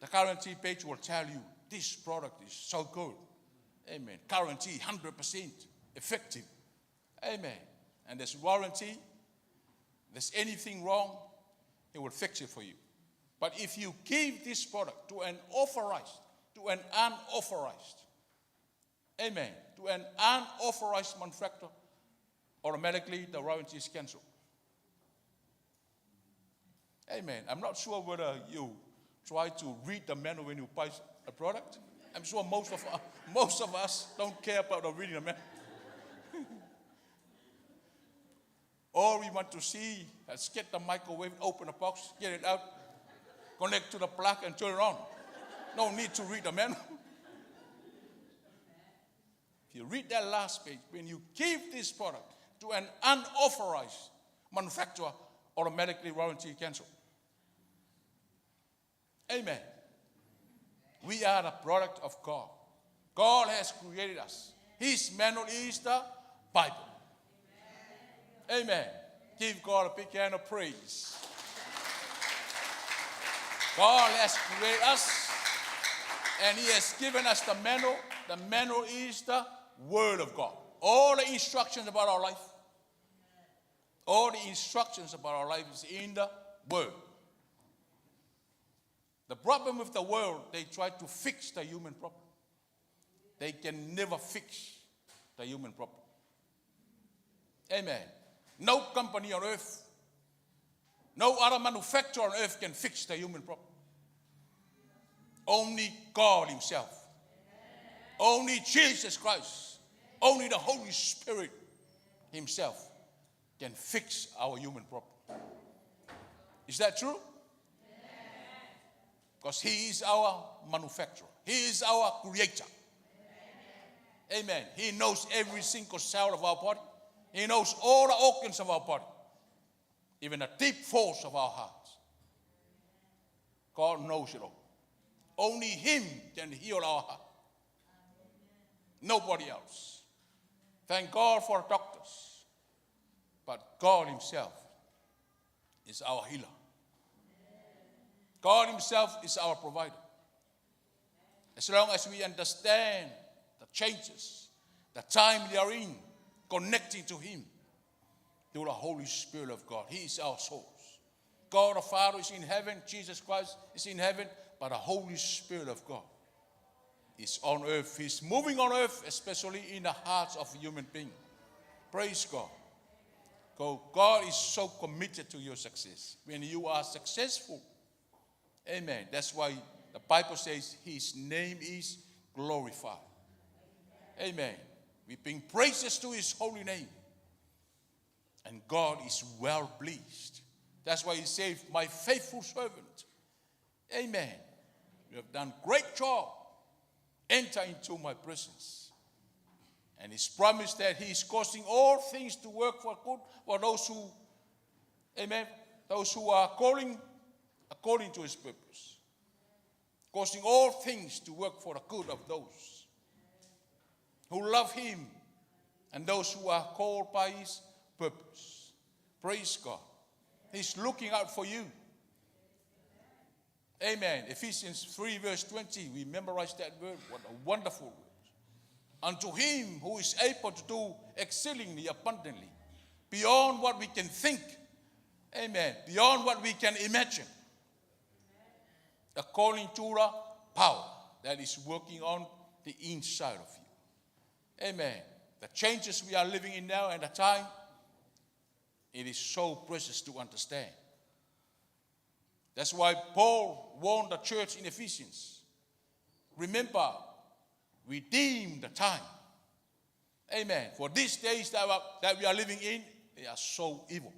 The guarantee page will tell you this product is so good. Amen. Guarantee 100% effective. Amen. And there's warranty. If there's anything wrong, He will fix it for you. But if you give this product to an authorized, to an unauthorized, amen, to an unauthorized manufacturer, automatically the warranty is cancelled. Amen. I'm not sure whether you try to read the manual when you buy a product. I'm sure most of us don't care about the reading the manual. All we want to see is get the microwave, open the box, get it out, connect to the plug and turn it on. No need to read the manual. If you read that last page, when you give this product to an unauthorized manufacturer, automatically warranty cancelled. Amen. We are the product of God. God has created us. His manual is the Bible. Amen. Give God a big hand of praise. God has created us and He has given us the manual. The manual is the Word of God. All the instructions about our life, all the instructions about our life is in the Word. The problem with the world, they try to fix the human problem. They can never fix the human problem. Amen. No company on earth, no other manufacturer on earth can fix the human problem. Only God Himself. Only Jesus Christ. Only the Holy Spirit Himself can fix our human problem. Is that true? Because He is our manufacturer. He is our creator. Amen. He knows every single cell of our body. He knows all the organs of our body. Even the deep thoughts of our hearts. God knows it all. Only Him can heal our heart. Nobody else. Thank God for doctors. But God Himself is our healer. God Himself is our provider. As long as we understand the changes, the time they are in, connecting to Him, through the Holy Spirit of God. He is our source. God the Father is in heaven, Jesus Christ is in heaven, but the Holy Spirit of God is on earth. He's moving on earth, especially in the hearts of human beings. Praise God. God is so committed to your success. When you are successful, amen, that's why the Bible says his name is glorified. Amen. We bring praises to his holy name. And God is well pleased. That's why he said, my faithful servant. Amen. You have done great job. Enter into my presence. And he's promised that he is causing all things to work for good for those who, amen, those who are calling according to his purpose. Causing all things to work for the good of those who love him and those who are called by his purpose. Praise God. He's looking out for you. Amen. Ephesians 3 verse 20. We memorize that word. What a wonderful word. Unto him who is able to do exceedingly abundantly, beyond what we can think. Amen. Beyond what we can imagine. According to the power that is working on the inside of you. Amen. The changes we are living in now and the time, it is so precious to understand. That's why Paul warned the church in Ephesians. Remember, redeem the time. Amen. For these days that we are living in, they are so evil.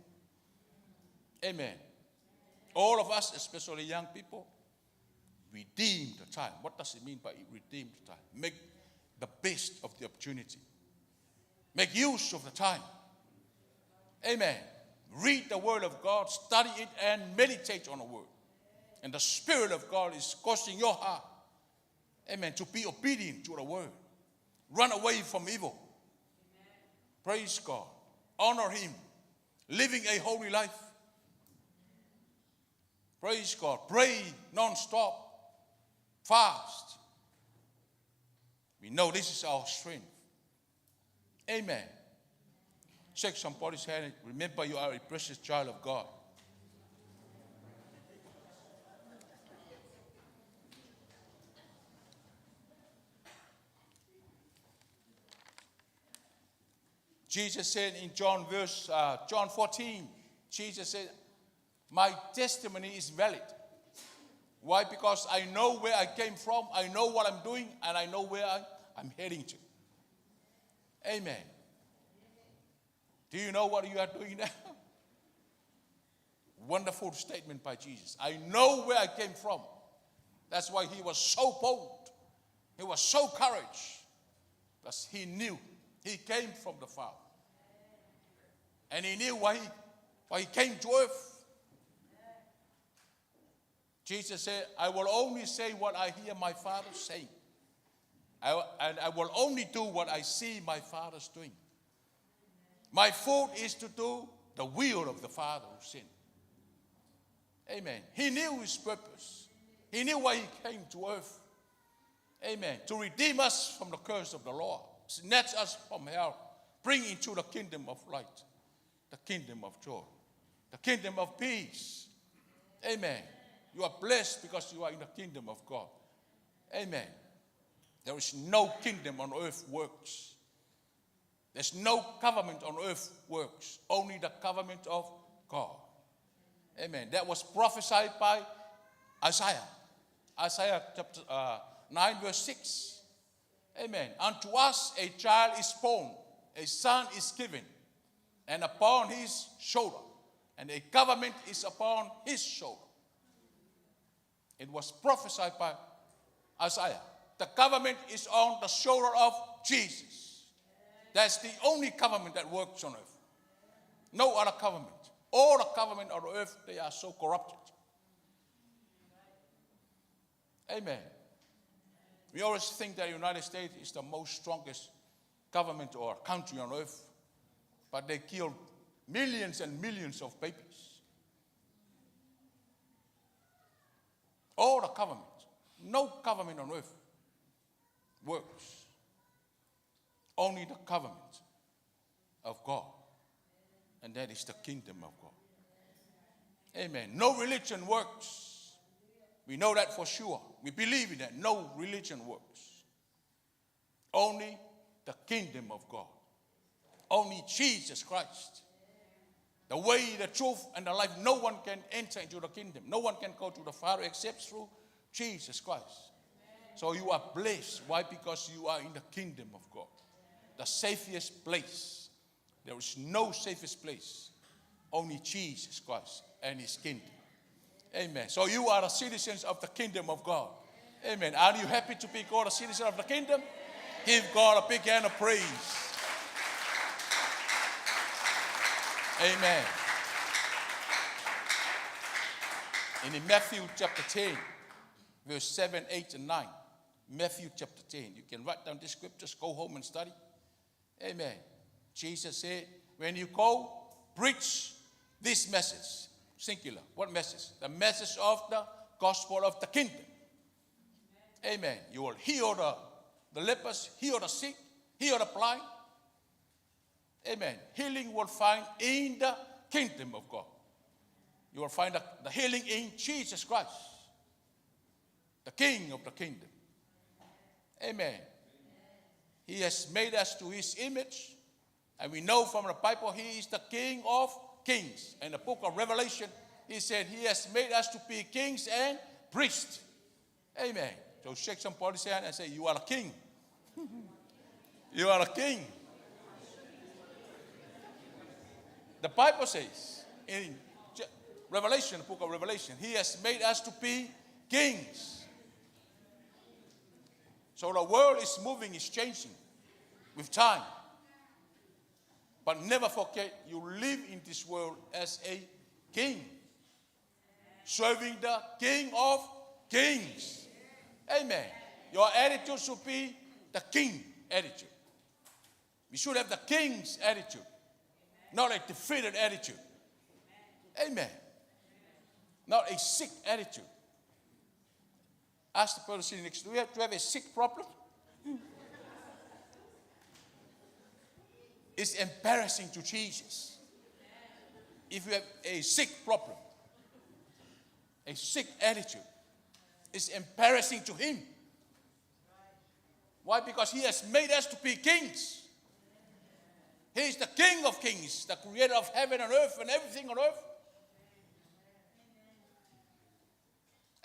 Amen. All of us, especially young people, redeem the time. What does it mean by redeem the time? Make the best of the opportunity. Make use of the time. Amen. Read the word of God, study it, and meditate on the word. And the Spirit of God is causing your heart, amen, to be obedient to the word. Run away from evil. Amen. Praise God. Honor him. Living a holy life. Praise God. Pray non-stop. Fast. We know this is our strength. Amen. Shake somebody's hand. Remember, you are a precious child of God. Jesus said in John 14, Jesus said, my testimony is valid. Why? Because I know where I came from, I know what I'm doing, and I know where I'm heading to. Amen. Do you know what you are doing now? Wonderful statement by Jesus. I know where I came from. That's why he was so bold. He was so courageous. Because he knew he came from the Father. And he knew why he came to earth. Jesus said, I will only say what I hear my Father saying. And I will only do what I see my Father's doing. My food is to do the will of the Father who sent. Amen. He knew his purpose. He knew why he came to earth. Amen. To redeem us from the curse of the law. Snatch us from hell. Bring into the kingdom of light. The kingdom of joy. The kingdom of peace. Amen. You are blessed because you are in the kingdom of God. Amen. There is no kingdom on earth works. There's no government on earth works. Only the government of God. Amen. That was prophesied by Isaiah. Isaiah chapter 9 verse 6. Amen. Unto us a child is born, a son is given, and upon his shoulder, and a government is upon his shoulder. It was prophesied by Isaiah. The government is on the shoulder of Jesus. That's the only government that works on earth. No other government. All the government on earth, they are so corrupted. Amen. We always think that the United States is the most strongest government or country on earth, but they killed millions and millions of babies. All the government, no government on earth works. Only the government of God, and that is the kingdom of God. Amen. No religion works. We know that for sure. We believe in that. No religion works. Only the kingdom of God. Only Jesus Christ. The way, the truth, and the life. No one can enter into the kingdom. No one can go to the Father except through Jesus Christ. So you are blessed. Why? Because you are in the kingdom of God. The safest place. There is no safest place. Only Jesus Christ and his kingdom. Amen. So you are the citizens of the kingdom of God. Amen. Are you happy to be called a citizen of the kingdom? Give God a big hand of praise. Amen. And in Matthew chapter 10, verse 7, 8, and 9. Matthew chapter 10. You can write down the scriptures, go home and study. Amen. Jesus said, when you go, preach this message. Singular. What message? The message of the gospel of the kingdom. Amen. You will heal the lepers, heal the sick, heal the blind. Amen. Healing will find in the kingdom of God. You will find the healing in Jesus Christ, the King of the kingdom. Amen. He has made us to his image, and we know from the Bible he is the King of kings. In the book of Revelation, he said he has made us to be kings and priests. Amen. So shake somebody's hand and say, you are a king. You are a king. The Bible says in Revelation, the book of Revelation, he has made us to be kings. So the world is moving, is changing with time. But never forget, you live in this world as a king, serving the King of kings. Amen. Your attitude should be the king attitude. We should have the king's attitude, not a defeated attitude. Amen. Not a sick attitude. Ask the person sitting next to you, do you have a sick problem? It's embarrassing to Jesus. If you have a sick problem, a sick attitude, it's embarrassing to him. Why? Because he has made us to be kings. He is the King of kings, the creator of heaven and earth and everything on earth.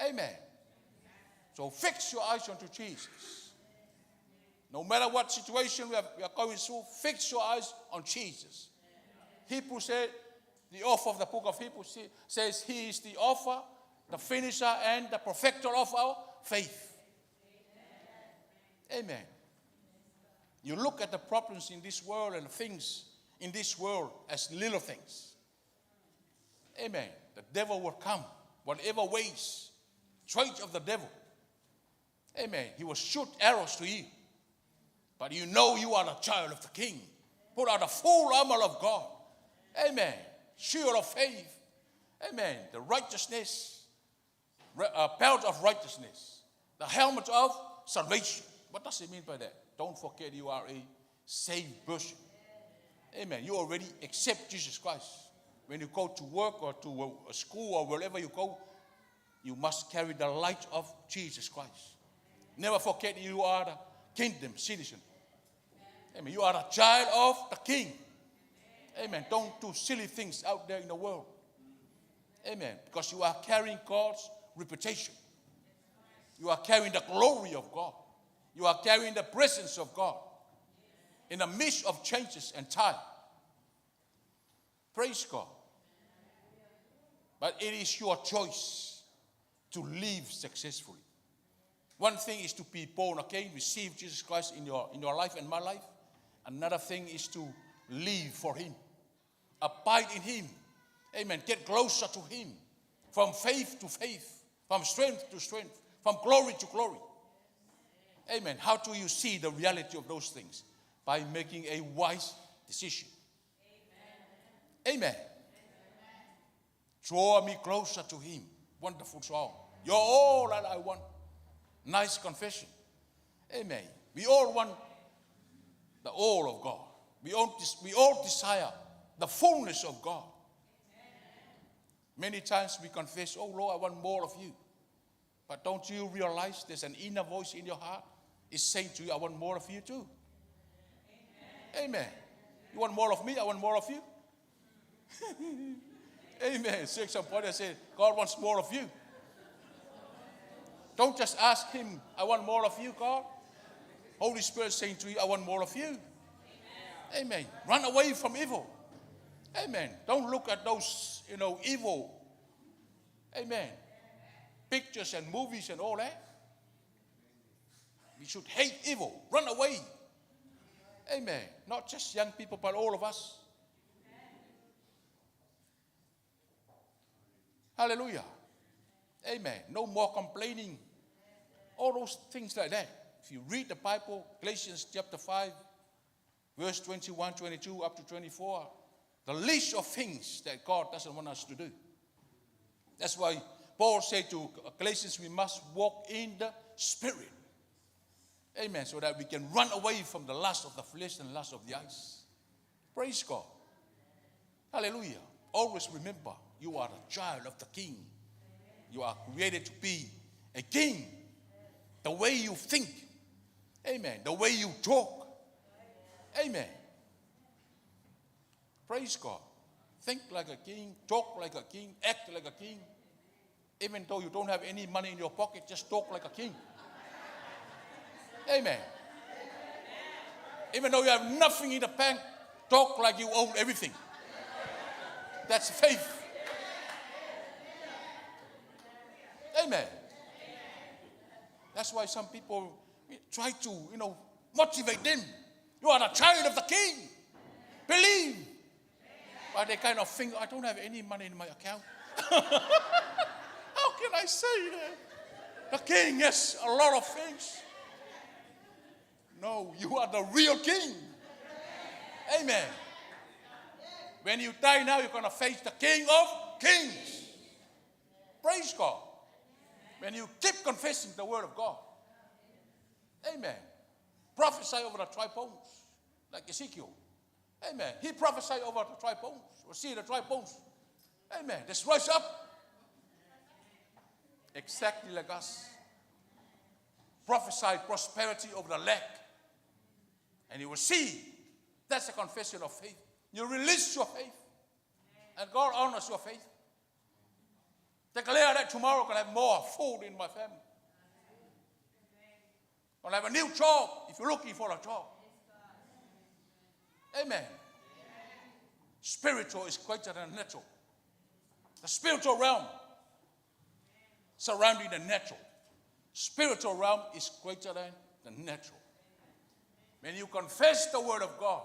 Amen. So fix your eyes onto Jesus. No matter what situation we are going through, fix your eyes on Jesus. Hebrews said, the author of the book of Hebrews says he is the author, the finisher, and the perfecter of our faith. Amen. You look at the problems in this world and the things in this world as little things. Amen. The devil will come, whatever ways, trade of the devil. Amen. He will shoot arrows to you. But you know you are the child of the King. Put on the full armor of God. Amen. Shield of faith. Amen. The righteousness, belt of righteousness. The helmet of salvation. What does it mean by that? Don't forget you are a saved person. Amen. You already accept Jesus Christ. When you go to work or to a school or wherever you go, you must carry the light of Jesus Christ. Never forget you are the kingdom citizen. Amen. You are a child of the King. Amen. Don't do silly things out there in the world. Amen. Because you are carrying God's reputation. You are carrying the glory of God. You are carrying the presence of God in the midst of changes and time. Praise God. But it is your choice to live successfully. One thing is to be born again, receive Jesus Christ in your life and my life. Another thing is to live for him. Abide in him. Amen. Get closer to him. From faith to faith. From strength to strength. From glory to glory. Amen. How do you see the reality of those things? By making a wise decision. Amen. Amen. Draw me closer to him. Wonderful song. You're all that I want. Nice confession. Amen. We all want the all of God. We all desire the fullness of God. Many times we confess, oh Lord, I want more of you. But don't you realize there's an inner voice in your heart is saying to you, I want more of you too. Amen. You want more of me? I want more of you. Amen. Six and Paul said, God wants more of you. Don't just ask him, I want more of you, God. Holy Spirit saying to you, I want more of you. Amen. Run away from evil. Amen. Don't look at those, evil. Amen. Pictures and movies and all that. We should hate evil. Run away. Amen. Not just young people, but all of us. Hallelujah. Amen. No more complaining. All those things like that. If you read the Bible, Galatians chapter 5, verse 21, 22, up to 24, the list of things that God doesn't want us to do. That's why Paul said to Galatians, we must walk in the Spirit. Amen. So that we can run away from the lust of the flesh and lust of the eyes. Praise God. Hallelujah. Always remember, you are the child of the King. You are created to be a king. The way you think. Amen. The way you talk. Amen. Praise God. Think like a king, talk like a king, act like a king. Even though you don't have any money in your pocket, just talk like a king. Amen. Even though you have nothing in the bank, talk like you own everything. That's faith. Amen. That's why some people try to, motivate them. You are the child of the King. Believe. But they kind of think, I don't have any money in my account. How can I say that? The King has a lot of things. No, you are the real King. Amen. When you die now, you're going to face the King of Kings. Praise God. When you keep confessing the word of God. Amen. Prophesy over the dry bones, like Ezekiel. Amen. He prophesied over the dry bones. Or see the dry bones. Amen. Just rise up. Exactly like us. Prophesy prosperity over the land. And you will see. That's a confession of faith. You release your faith. And God honors your faith. Declare that tomorrow I'm going to have more food in my family. I'm going to have a new job if you're looking for a job. Amen. Spiritual is greater than natural. The spiritual realm surrounding the natural. Spiritual realm is greater than the natural. When you confess the word of God,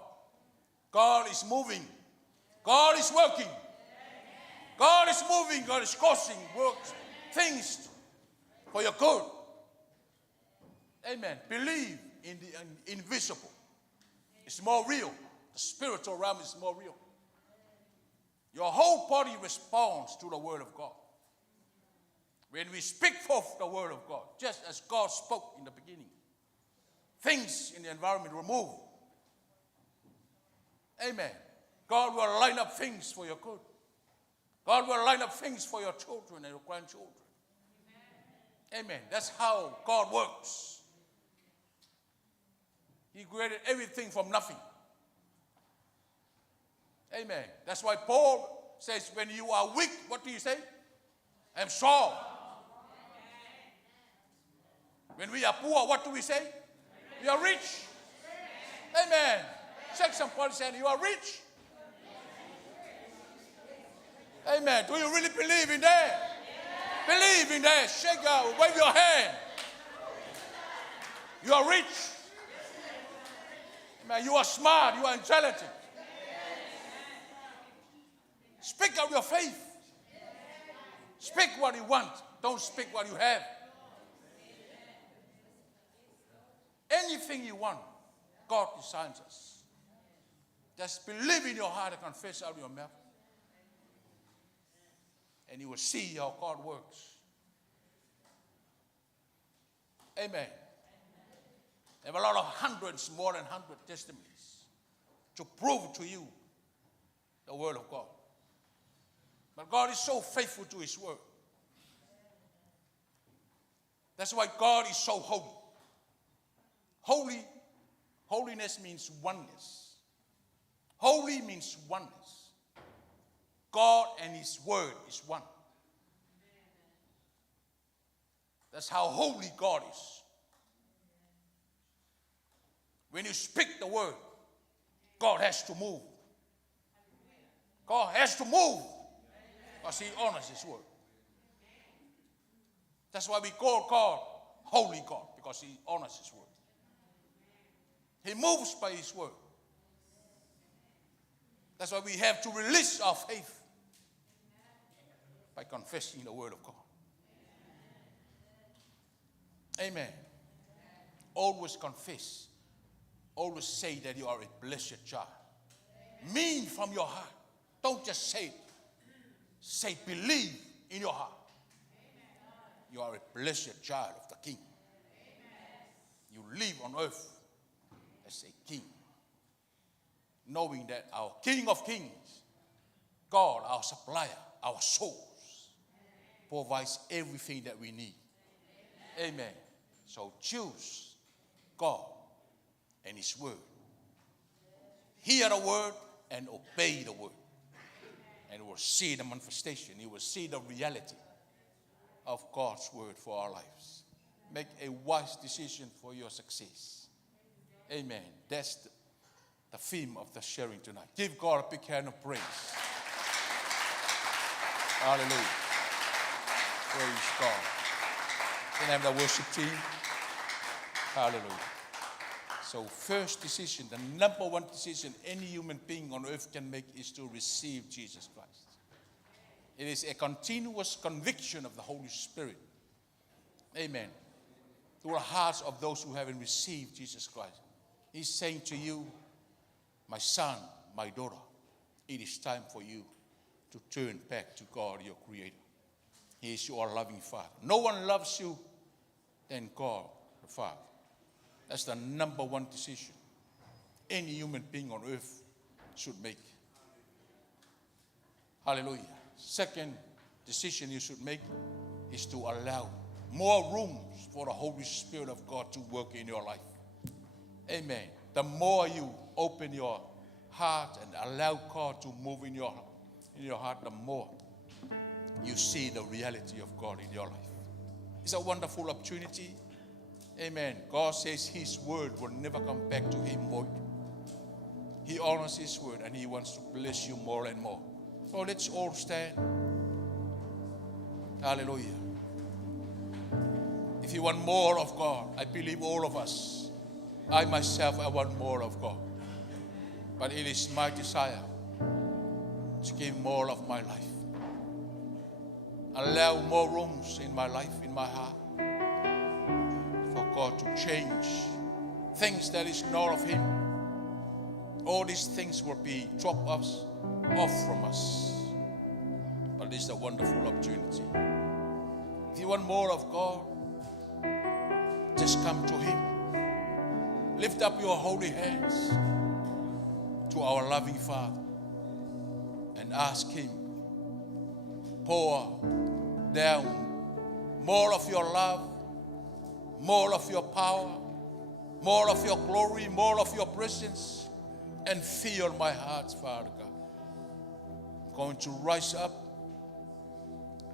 God is moving. God is working. God is moving. God is causing works, things for your good. Amen. Believe in the invisible. It's more real. The spiritual realm is more real. Your whole body responds to the word of God. When we speak forth the word of God, just as God spoke in the beginning, things in the environment will move. Amen. God will line up things for your good. God will line up things for your children and your grandchildren. Amen. That's how God works. He created everything from nothing. Amen. That's why Paul says, when you are weak, what do you say? I'm strong. When we are poor, what do we say? We are rich. Amen. Check some point saying, you are rich. Amen. Do you really believe in that? Believe in that. Shake out. Wave your hand. You are rich. Amen. You are smart. You are intelligent. Speak out your faith. Speak what you want. Don't speak what you have. Anything you want, God designs us. Just believe in your heart and confess out of your mouth. And you will see how God works. Amen. I have a lot of hundreds, more than 100 testimonies to prove to you the word of God. But God is so faithful to his word. That's why God is so holy. Holiness means oneness. Holy means oneness. God and His Word is one. That's how holy God is. When you speak the word, God has to move. God has to move because He honors His word. That's why we call God Holy God, because He honors His word. He moves by His word. That's why we have to release our faith by confessing the word of God. Amen. Always confess. Always say that you are a blessed child. Mean from your heart. Don't just say it. Say, believe in your heart. You are a blessed child of the King. You live on earth as a king, knowing that our King of Kings, God, our supplier, our souls, provides everything that we need. Amen. So choose God and His word. Hear the word and obey the word. And you will see the manifestation. You will see the reality of God's word for our lives. Make a wise decision for your success. Amen. That's the theme of the sharing tonight. Give God a big hand of praise. Hallelujah. Praise God. Can I have the worship team? Hallelujah. So first decision, the number one decision any human being on earth can make is to receive Jesus Christ. It is a continuous conviction of the Holy Spirit. Amen. To the hearts of those who haven't received Jesus Christ. He's saying to you, my son, my daughter, it is time for you to turn back to God, your Creator. He is your loving Father. No one loves you than God, the Father. That's the number one decision any human being on earth should make. Hallelujah. Second decision you should make is to allow more rooms for the Holy Spirit of God to work in your life. Amen. The more you open your heart and allow God to move in your heart, the more you see the reality of God in your life. It's a wonderful opportunity. Amen. God says His word will never come back to Him void. He honors His word and He wants to bless you more and more. So let's all stand. Hallelujah. If you want more of God, I believe all of us, I myself, I want more of God. But it is my desire to give more of my life. Allow more rooms in my life, in my heart, for God to change things that is not of Him. All these things will be dropped off from us. But this is a wonderful opportunity. If you want more of God, just come to Him. Lift up your holy hands to our loving Father and ask Him, pour down more of your love, more of your power, more of your glory, more of your presence, and fill my heart, Father God. I'm going to rise up,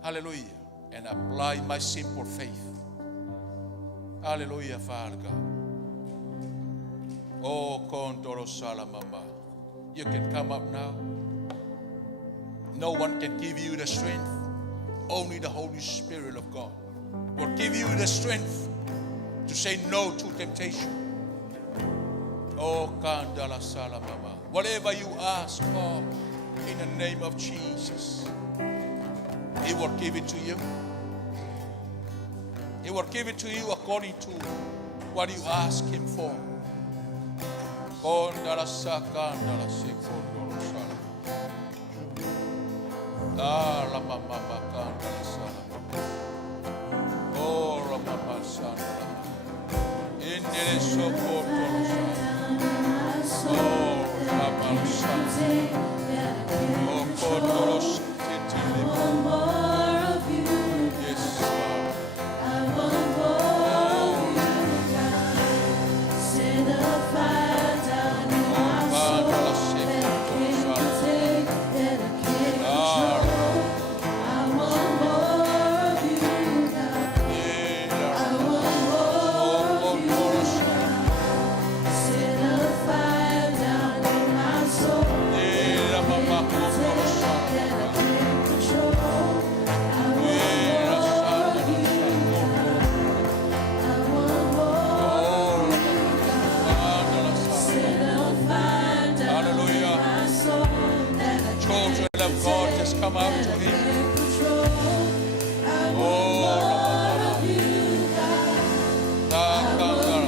hallelujah, and apply my simple faith. Hallelujah, Father God. Oh, Kondoro Salamamba. You can come up now. No one can give you the strength. Only the Holy Spirit of God will give you the strength to say no to temptation. Oh, Kandala Salamamba. Whatever you ask for in the name of Jesus, He will give it to you. He will give it to you according to what you ask Him for. Kondala Sakandala Sekondolo Salamamba. Ah, la mama kandala Salamamba. Oh, la mama Salamamba. Indele Sokotolo Salamamba. Oh, la mama Salamamba. Oh, Kondolo Salamamba. Yes, Father. of God just come out to him.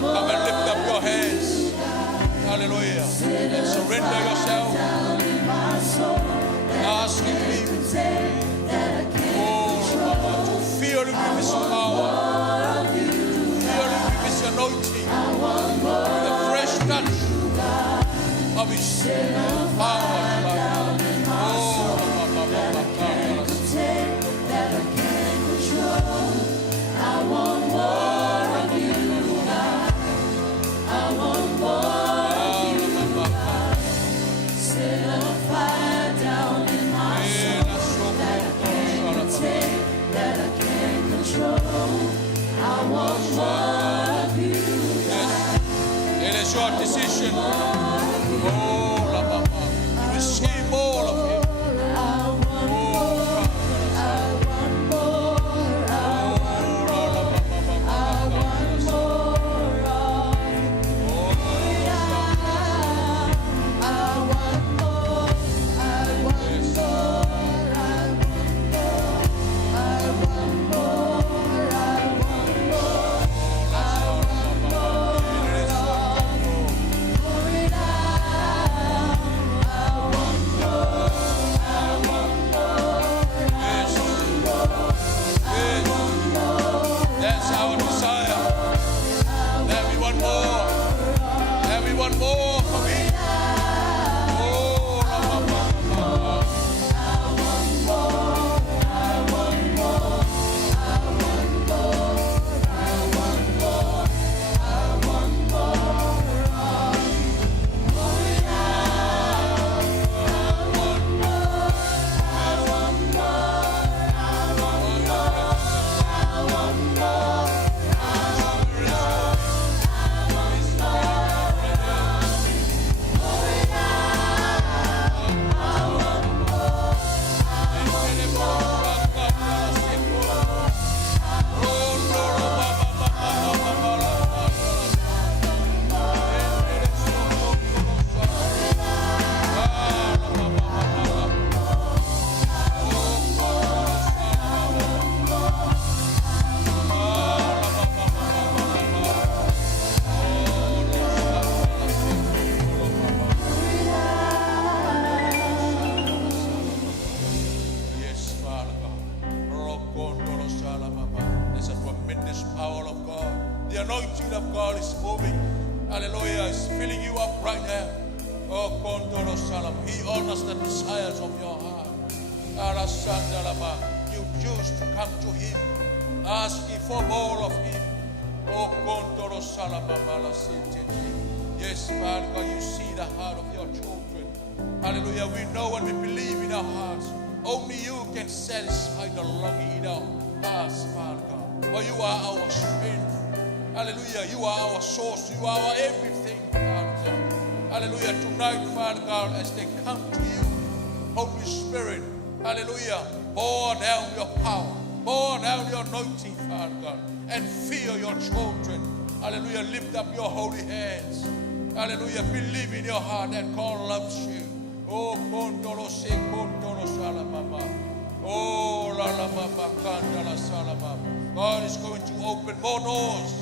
Come and lift up your hands. Hallelujah. And surrender yourself. Asking him to fill him with his power. Fill him with his anointing. With a fresh touch of his power. It is your decision. To receive all of him. That's our desire. Everyone more. Everyone more for me. Yes, Father God. There's a tremendous power of God. The anointing of God is moving. Hallelujah. It's filling you up right now. Oh, Kondoro Salam. He honors the desires of your heart. Arasandalama. You choose to come to him, asking for more of him. Oh, Kondoro Salama. Yes, Father God, you see the heart of your children. Hallelujah. We know and we believe in our hearts. Only you can satisfy the longing in our hearts, Father God. For you are our strength. Hallelujah. You are our source. You are our everything, Father God. Hallelujah. Tonight, Father God, as they come to you, Holy Spirit, hallelujah, pour down your power, pour down your anointing, Father God, and fill your children. Hallelujah. Lift up your holy hands. Hallelujah. Believe in your heart that God loves you. Oh, Kondolo se Kondolo Salamama. Oh, la la mama Kandala Salama. God is going to open more doors.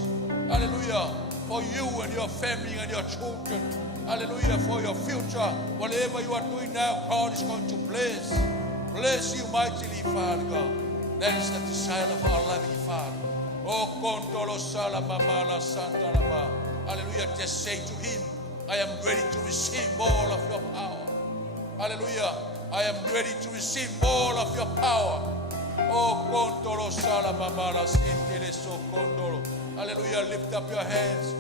Hallelujah. For you and your family and your children. Hallelujah. For your future. Whatever you are doing now, God is going to bless. Bless you mightily, Father God. That is the desire of our loving Father. Oh, Kondolo Salamama la Santalama. Hallelujah. Just say to him, I am ready to receive more of your power. Hallelujah. I am ready to receive more of your power. Oh, Kondolo Salamama Sintele So Kondolo. Hallelujah. Lift up your hands.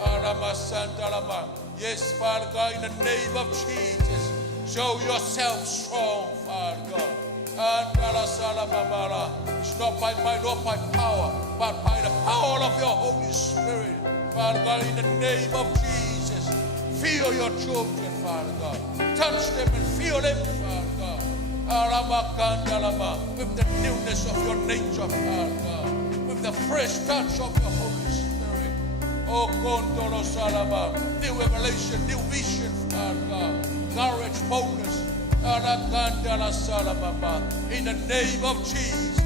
Alama Santalama. Yes, Father God, in the name of Jesus, show yourself strong, Father God. Andala Salamama. It's not by might nor by power, but by the power of your Holy Spirit. Father God, in the name of Jesus, fill your children, Father God. Touch them and fill them, Father God. With the newness of your nature, Father God. With the fresh touch of your Holy Spirit. Oh, Kondolo Salama. New revelation, new vision, Father God. Courage, boldness. In the name of Jesus,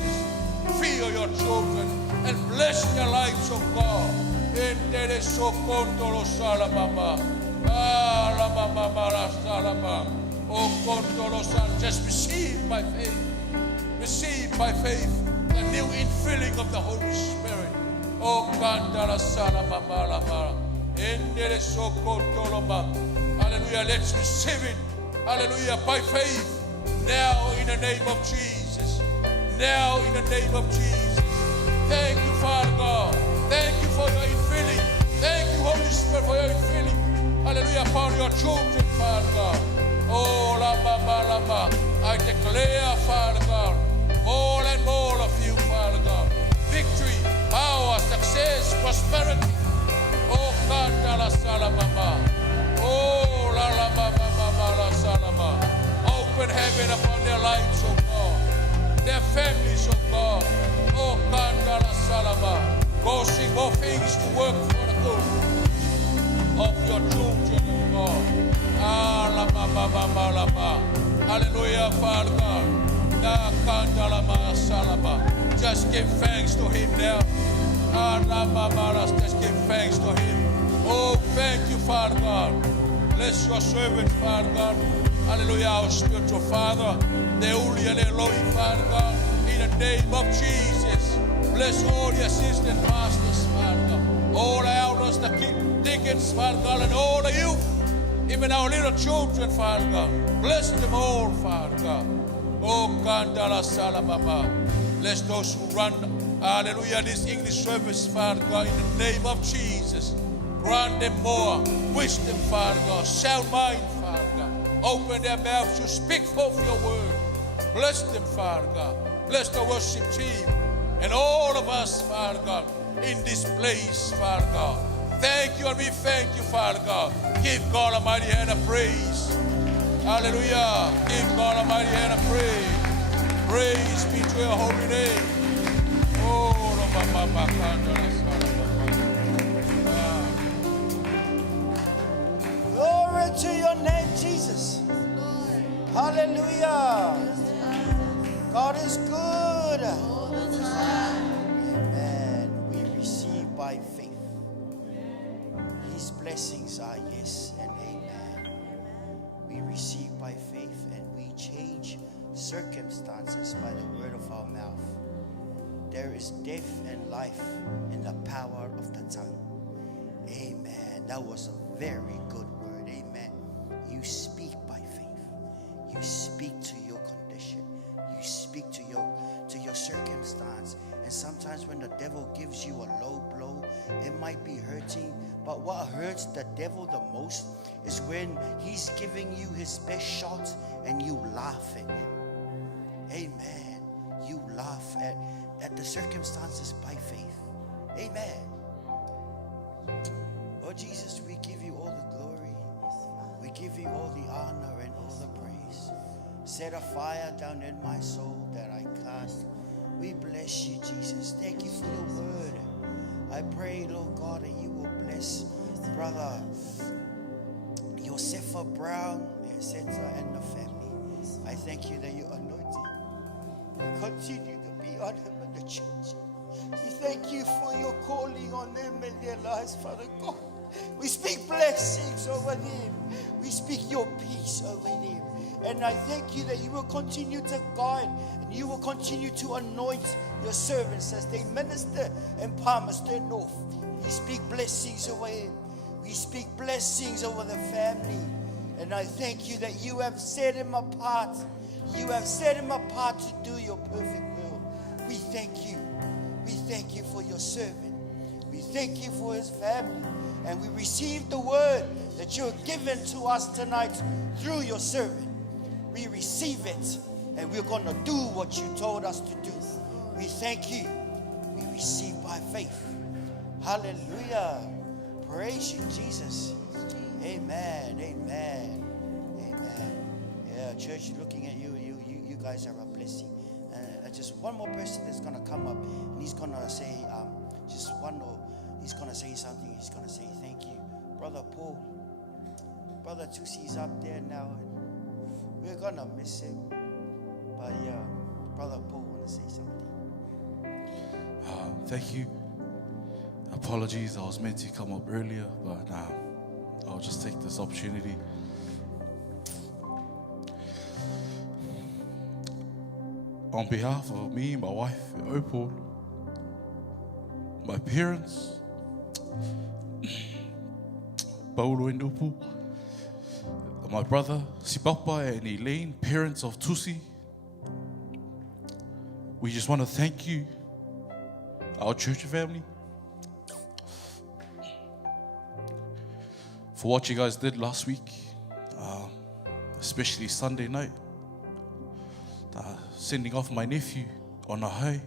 fill your children and bless their lives, oh God. Endere sokondolo salamama. Alamama la salama. Oh, kondolo sal. Just receive by faith. Receive by faith the new infilling of the Holy Spirit. Oh, kandala salamama lama. Endere sokondolo. Hallelujah. Let's receive it. Hallelujah. By faith. Now in the name of Jesus. Now in the name of Jesus. Thank you, Father God. Thank you for your infilling. Thank you, Holy Spirit, for your infilling. Hallelujah, for your children, Father God. Oh, lama. I declare, Father God, more and more of you, Father God. Victory, power, success, prosperity. Oh, kandala salamama. Oh, la salama. Open heaven upon their lives, oh God. Their families, oh God. Oh, kandala salama. Causing all things to work for the good of your children, oh God. Hallelujah, Father God. Just give thanks to Him now. Just give thanks to Him. Oh, thank you, Father God. Bless your servant, Father God. Hallelujah, our spiritual Father. The Holy and Elohim, Father God. In the name of Jesus. Bless all the assistant pastors, Father God. All the elders, the deacons, Father God, and all the youth. Even our little children, Father God. Bless them all, Father God. Oh, kandala salamama. Bless those who run, hallelujah, this English service, Father God, in the name of Jesus. Grant them more wisdom, Father God. Sound mind, Father God. Open their mouths to speak forth your word. Bless them, Father God. Bless the worship team and all of us, Father God, in this place, Father God. Thank you, and we thank you, Father God. Give God Almighty hand of praise. Hallelujah. Give God Almighty hand of praise. Praise be to your holy name. Oh, Glory to your name, Jesus. Hallelujah. God is good. Amen. We receive by faith. His blessings are yes and amen. We receive by faith and we change circumstances by the word of our mouth. There is death and life in the power of the tongue. Amen. That was a very good word. Amen. You speak by faith. You speak to your condition. You speak to your circumstance. And sometimes when the devil gives you a low blow, it might be hurting. But what hurts the devil the most is when he's giving you his best shot and you laugh at him. Amen. You laugh at the circumstances by faith. Amen. Oh Jesus, we give you all the glory. We give you all the honor and all the praise. Set a fire down in my soul that I cast. We bless you, Jesus. Thank you for your word. I pray, Lord God, that you will bless Brother Josefa Brown, etc., and the family. I thank you that you anointed. Continue to be on him and the church. We thank you for your calling on them and their lives, Father God. We speak blessings over them. We speak your peace over them. And I thank you that you will continue to guide and you will continue to anoint your servants as they minister in Palmerston North. We speak blessings over him. We speak blessings over the family. And I thank you that you have set him apart. You have set him apart to do your perfect will. We thank you. We thank you for your servant. We thank you for his family. And we receive the word that you have given to us tonight through your servant. We receive it. And we're going to do what you told us to do. We thank you. We receive by faith. Hallelujah. Praise you, Jesus. Amen. Amen. Amen. Yeah, church, looking at you. You guys are a blessing. And just one more person that's going to come up, and he's going to say, he's going to say something. He's going to say, thank you. Brother Paul, Brother Tusi's up there now, and we're going to miss him. But yeah, Brother Paul want to say something. Thank you. Apologies, I was meant to come up earlier, but I'll just take this opportunity. On behalf of me, my wife, Opal, my parents, Paulo and Opal, my brother, Sipapa and Elaine, parents of Tusi, we just want to thank you, our church family, for what you guys did last week, especially Sunday night, sending off my nephew on a high.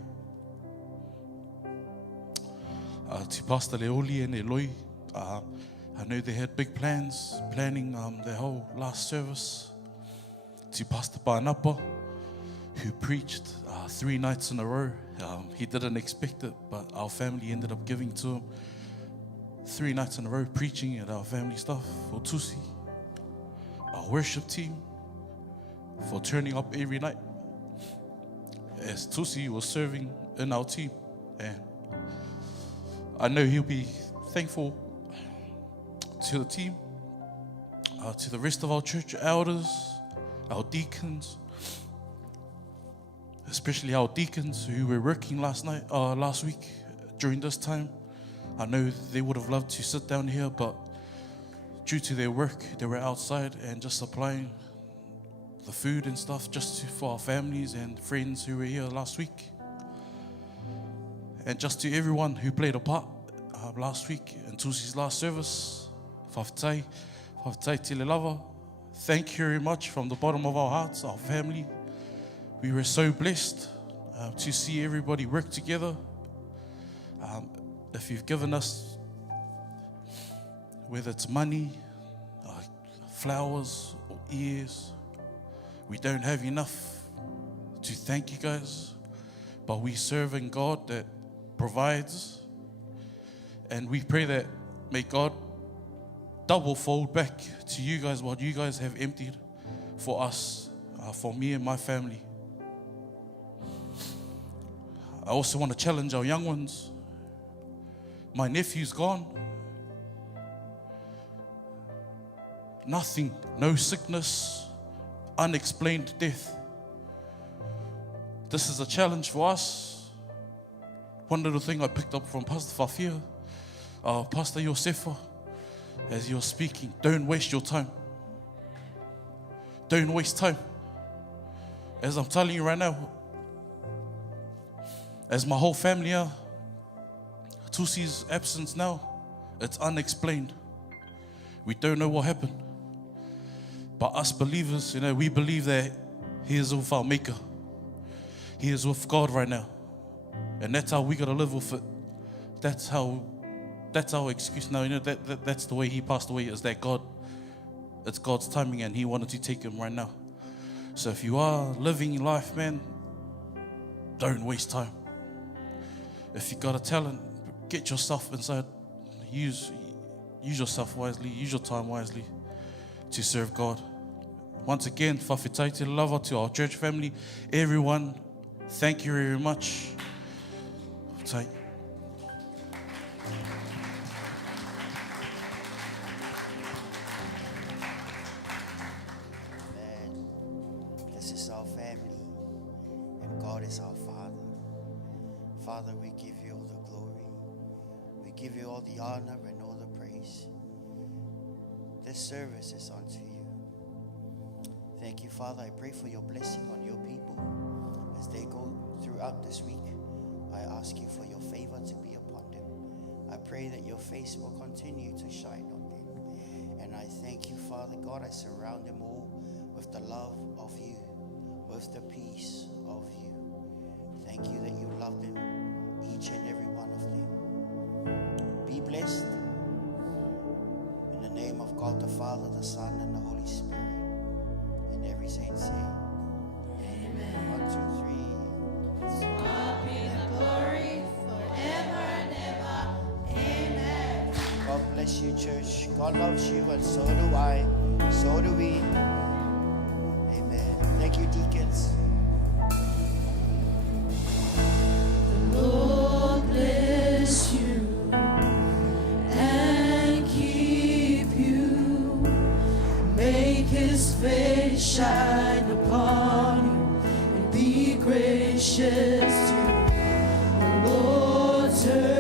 To Pastor Leoli and Eloi, I know they had big plans, planning their whole last service. To Pastor Panapa, who preached 3 nights in a row. He didn't expect it, but our family ended up giving to him 3 nights in a row, preaching at our family stuff. For Tusi, our worship team, for turning up every night as Tusi was serving in our team. And I know he'll be thankful to the team, to the rest of our church elders, our deacons, especially our deacons who were working last week during this time. I know they would have loved to sit down here, but due to their work, they were outside and just supplying the food and stuff for our families and friends who were here last week. And just to everyone who played a part last week in Tusi's last service, Whawhitai Tele Lava, thank you very much from the bottom of our hearts, our family. We were so blessed to see everybody work together. If you've given us, whether it's money, flowers, or ears, we don't have enough to thank you guys, but we serve a God that provides, and we pray that may God double fold back to you guys what you guys have emptied for us, for me and my family. I also want to challenge our young ones. My nephew's gone. Nothing, no sickness, unexplained death. This is a challenge for us. One little thing I picked up from Pastor Fafia, Pastor Josefa, as you're speaking, don't waste your time. Don't waste time. As I'm telling you right now, as my whole family are, Tusi's absence now, it's unexplained. We don't know what happened. But us believers, we believe that He is with our Maker. He is with God right now. And that's how we got to live with it. That's our excuse now. That's the way He passed away, is that God, it's God's timing and He wanted to take Him right now. So if you are living life, man, don't waste time. If you got a talent, get yourself inside. Use yourself wisely. Use your time wisely to serve God. Once again, whawhitai te lava to our church family. Everyone, thank you very much. Whawhitai. Man, this is our family, and God is our Father. Father, we give you all the glory. We give you all the honor and all the praise. This service is unto you. Thank you, Father. I pray for your blessing on your people as they go throughout this week. I ask you for your favor to be upon them. I pray that your face will continue to shine on them. And I thank you, Father God. I surround them all with the love of you, with the peace of you. Thank you that you love them, each and every one of them. Be blessed. In the name of God the Father, the Son, and the Holy Spirit. And every saint say, Amen. 1, 2, 3. God be the glory forever and ever. Amen. God bless you, church. God loves you, and so do I. So do we. Amen. Thank you, deacons. make his face shine upon you and be gracious to you. The Lord turn